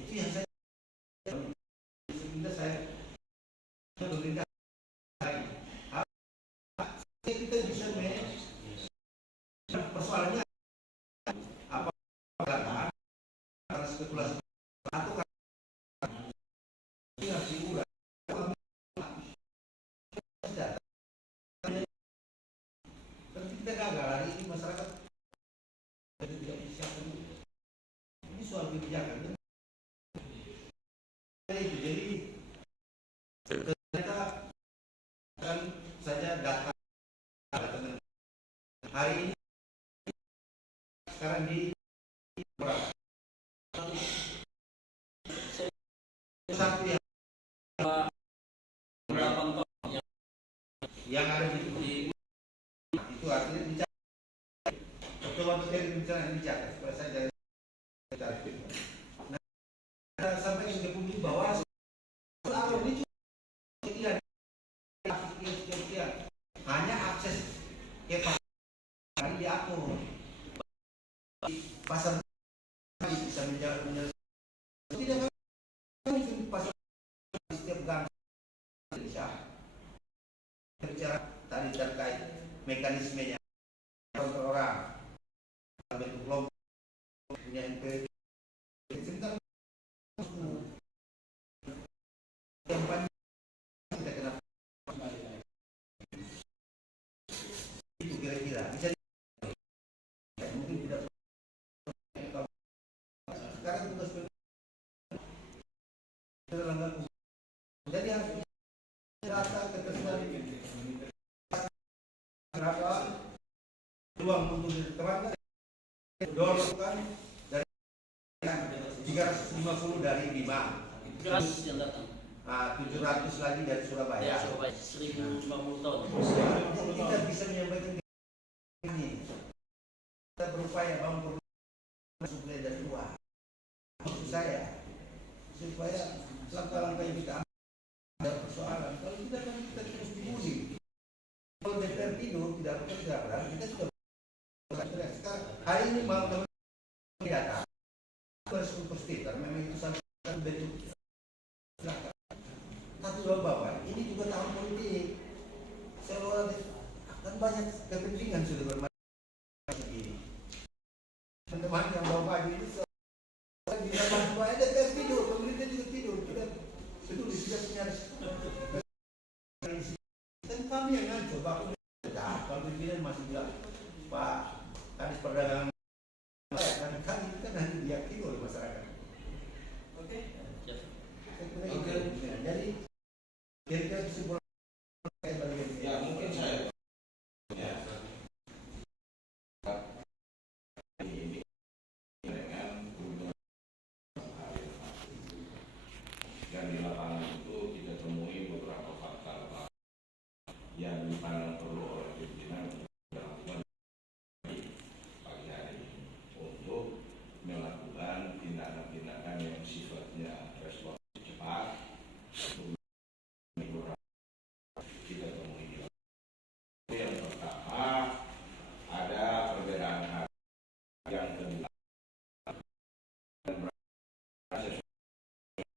itu yang saya pemerintah kita bisa persoalannya apa karena spekulasi atau karena figura kita gagal hari ini masyarakat tidak bisa ini soal kebijakan jadi kita akan saja data hari ini sekarang di berapa? Satu yang ada di itu artinya dicatat. Coba bicara dicatat supaya saya jadi nah, sampai ke publik bahwa ini hanya akses ke pasar diatur pasar bisa menjalankan tidak mungkin pasar di setiap gang bisa bicara tadi terkait mekanismenya kontrol orang bentuk kelompok punya NPWP sebentar yang paling kita kena itu kira-kira bisa mungkin tidak sekarang tugas terlanggar jadi harus data ketersediaan berapa ruang untuk ditemukan dorongkan dari 350 dari Bima yang datang 700 lagi dari Surabaya. Ya, Surabaya 1050 tahun. Kita bisa menyampaikan ini. Kita berupaya bangun supaya dari luar. Maksud saya supaya langkah-langkah yang kita ambil ada persoalan. Kalau kita kan kita terus dibully. Kalau DPR tidur tidak bekerja, berarti kita sudah bekerja. Sekarang hari ini mau teman-teman data harus berpikir memang itu sangat bentuk silakan. Tapi Bapak, ini juga tahun politik. Seolah akan banyak kepentingan sudah bermain ini. Teman-teman yang Bapak ini di dalam Bapak ada tidur, pemerintah juga tidur. Tidak peduli sudah punya dan kami yang ngaco, Bapak kalau pimpinan masih bilang Pak Kadis Perdagangan kami kan nanti diyakini oleh masyarakat. Oke. Jadi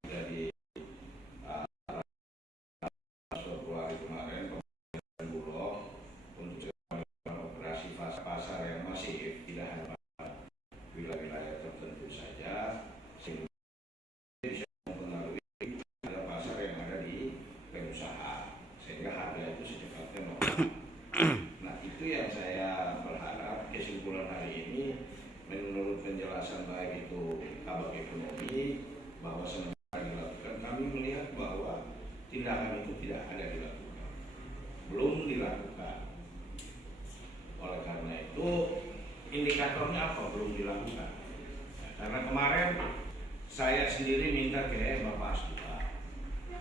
dari Februari kemarin pemerintah Bulog untuk operasi pasar yang masif, tidak hanya wilayah tertentu saja, sehingga bisa mempengaruhi pada pasar yang ada di pengusaha, sehingga harga itu secepatnya normal. Nah, itu yang saya berharap kesimpulan hari ini, menurut penjelasan baik itu Kabak Ekonomi, bahwa sementara dilakukan, kami melihat bahwa tindakan itu tidak ada dilakukan, belum dilakukan. Oleh karena itu, indikatornya apa? Belum dilakukan. Karena kemarin saya sendiri minta ke Bapak Asduta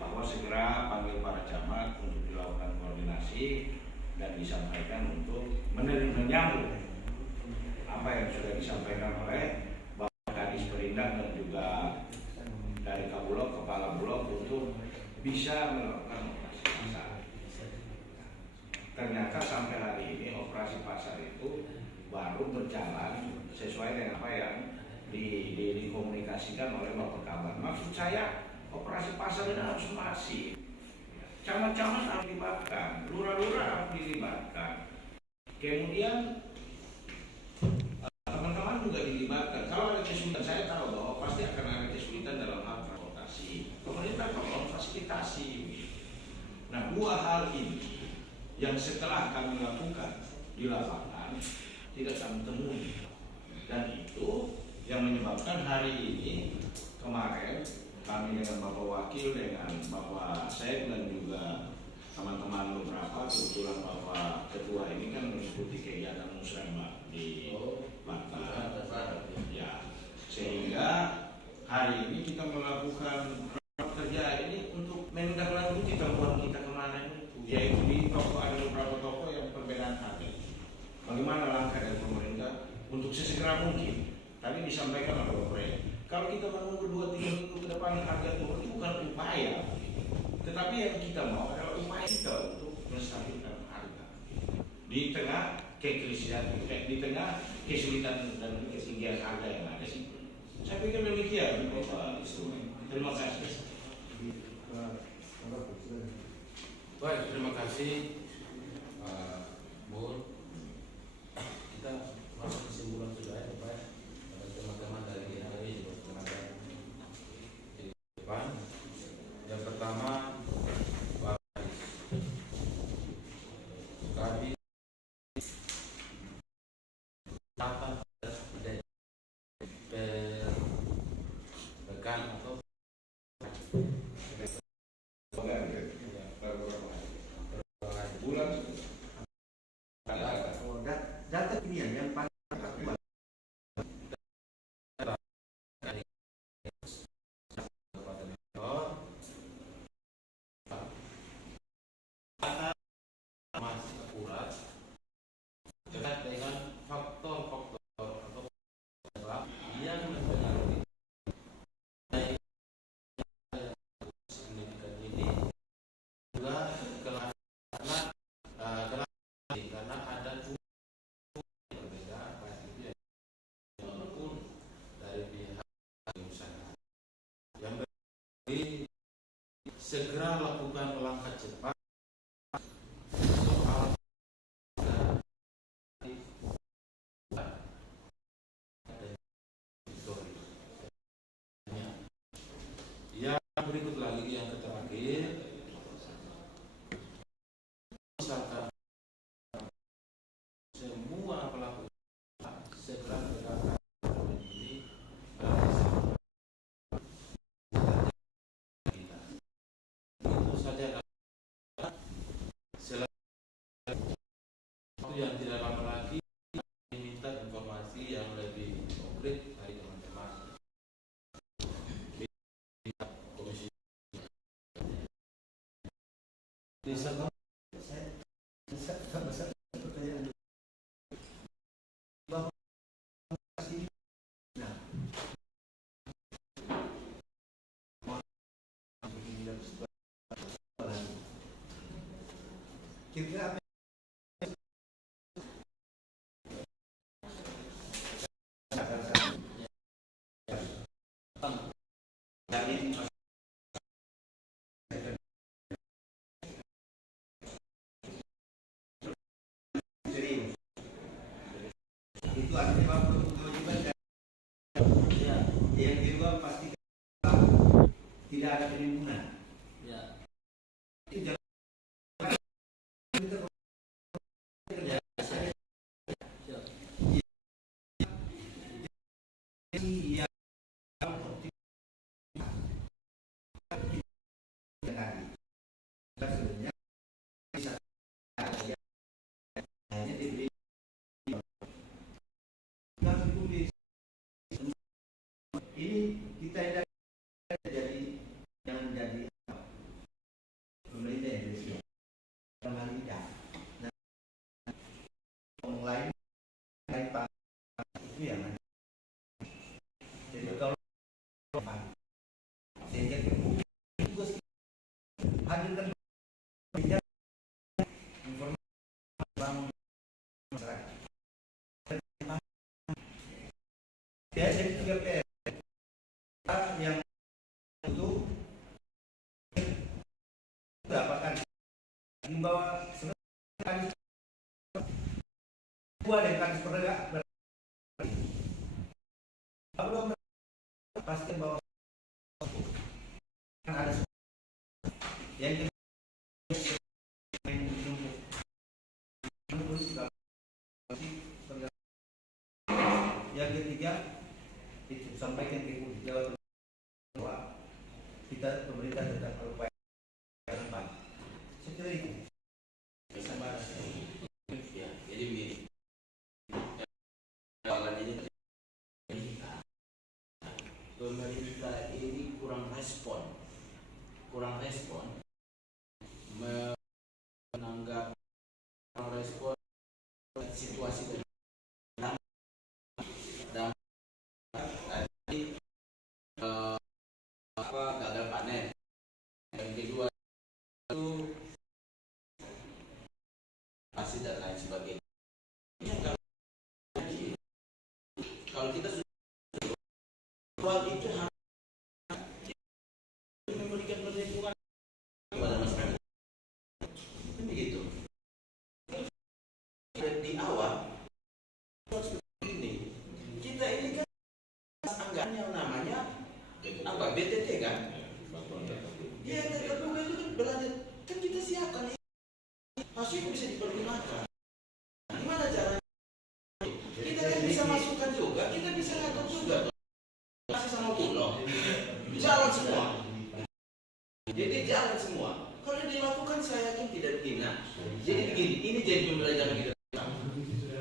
bahwa segera panggil para camat untuk dilakukan koordinasi dan disampaikan untuk menyambung apa yang sudah disampaikan oleh Bapak Kadis Perindak dan juga dari Kabulok, Kepala Bulog, untuk bisa melakukan operasi pasar. Ternyata sampai hari ini operasi pasar itu baru berjalan sesuai dengan apa yang dikomunikasikan oleh Bapak Kabar. Maksud saya, operasi pasar ini harus masif. Camat-camat harus dilibatkan, lurah-lurah harus dilibatkan. Kemudian teman-teman juga dilibatkan. Kalau ada kesulitan, saya tahu bahwa pasti akan ada kesulitan dalam hal transportasi. Pemerintah tolong fasilitasi. Nah, dua hal ini yang setelah kami lakukan di lapangan tidak kami temui, dan itu yang menyebabkan hari ini kemarin kami dengan Bapak Wakil, dengan Bapak Said dan juga teman-teman beberapa, kebetulan Bapak Ketua ini kan mengikuti kegiatan musrembah di Banten, ya, sehingga hari ini kita melakukan kerja ini untuk menindaklanjuti temuan kita kemarin itu, yaitu di toko ada beberapa toko yang perbedaan harga. Bagaimana langkah dari pemerintah untuk sesegera mungkin? Tadi disampaikan oleh Bapak, kalau kita menunggu 2-3 minggu ke depan harga turun, itu bukan upaya, tetapi yang kita mau adalah upaya kita untuk menstabilkan harga di tengah kekrisan, di tengah kesulitan dan ketinggian harga yang ada sih. Saya pikir demikian, Bapak Isu. Terima kasih. Baik, terima kasih Bu. Kita masuk kesimpulan sudah ya, Bapak. Pada teman-teman dari hari juga tenaga di depan. Yang pertama, Pak kami dapat pekan atau bulan data ini yang paling akurat. masih akurat terkait dengan faktor-faktor atau penyebab yang mempengaruhi signifikan ini juga karena ada yang berbeda baik itu maupun dari pihak usaha yang berarti segera lakukan langkah cepat soal yang berikut lagi yang terakhir, misalkan semua pelaku segera menegakkan ini itu saja. Selain itu yang tidak lama lagi diminta informasi yang lebih konkret dari teman-teman komisi. Kira-kira jamin serius. Itu artinya kewajiban dan yang kedua pastikan tidak ada penimbunan. Ya. Itu jangan yang sebenarnya hanya diberi ini kita tidak jadi yang menjadi pemerintah Indonesia dalam hal ini dan orang lain itu yang mana. Jadi kalau sehingga tugas hadirkan informasi bangun masyarakat. Ya, jadi juga PR yang itu apakah membawa sebenarnya dua dan kadis bergerak belum pasti bahwa ada yang yang ketiga itu sampaikan ke Ibu Jawa bahwa kita pemerintah tetap berupaya yang baik. Seperti itu. Ya, jadi begini. Soalan ini pemerintah ini kurang respon menanggap, kurang respon situasi dan tadi gagal panen. Yang kedua itu masih dan lain sebagainya. Kalau kita sudah itu harus memberikan perlindungan kepada masyarakat. Kan begitu. Di awal ini kita ini kan anggaran yang namanya apa BTT kan? Ya terbuka itu kan belanja kan kita siapkan masih bisa dipergunakan. Gimana caranya? Kita kan bisa masukkan juga, kita bisa ngatur juga. Masih sama pulau, jalan semua. Jadi jalan semua. Kalau dilakukan saya yakin tidak dihina. Jadi begini, ini jadi pembelajaran kita.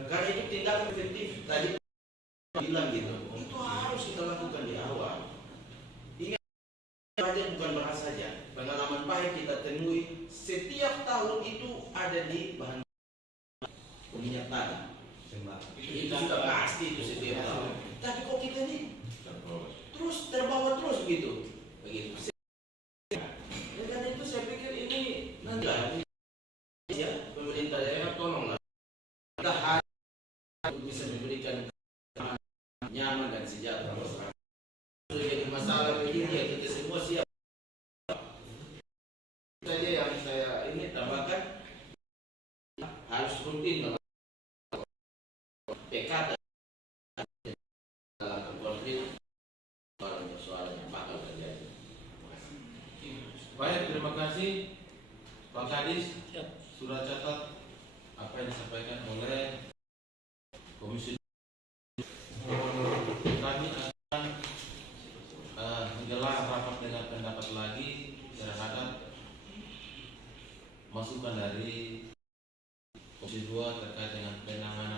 Karena itu tindakan preventif tadi bilang gitu. Itu harus kita lakukan di awal. Ingat saja bukan beras saja. Pengalaman pahit kita temui setiap tahun itu ada di bahan minyak tanah. Itu sudah pasti itu setiap tahun. Tapi kok kita ini terus terbawa terus begitu. Karena itu saya pikir ini nanti ya pemerintah daerah tolonglah kita harus bisa memberikan nyaman dan sejahtera masyarakat. Sudah jadi masalah begini ya kita semua siap. Saja yang saya ini tambahkan harus rutin PK dalam konflik persoalan yang bakal terjadi. Baik, terima kasih Pak Kadis. Sudah catat apa yang disampaikan oleh Komisi. Kami akan menggelar rapat dengan pendapat lagi terhadap masukan dari Komisi 2 terkait dengan penanganan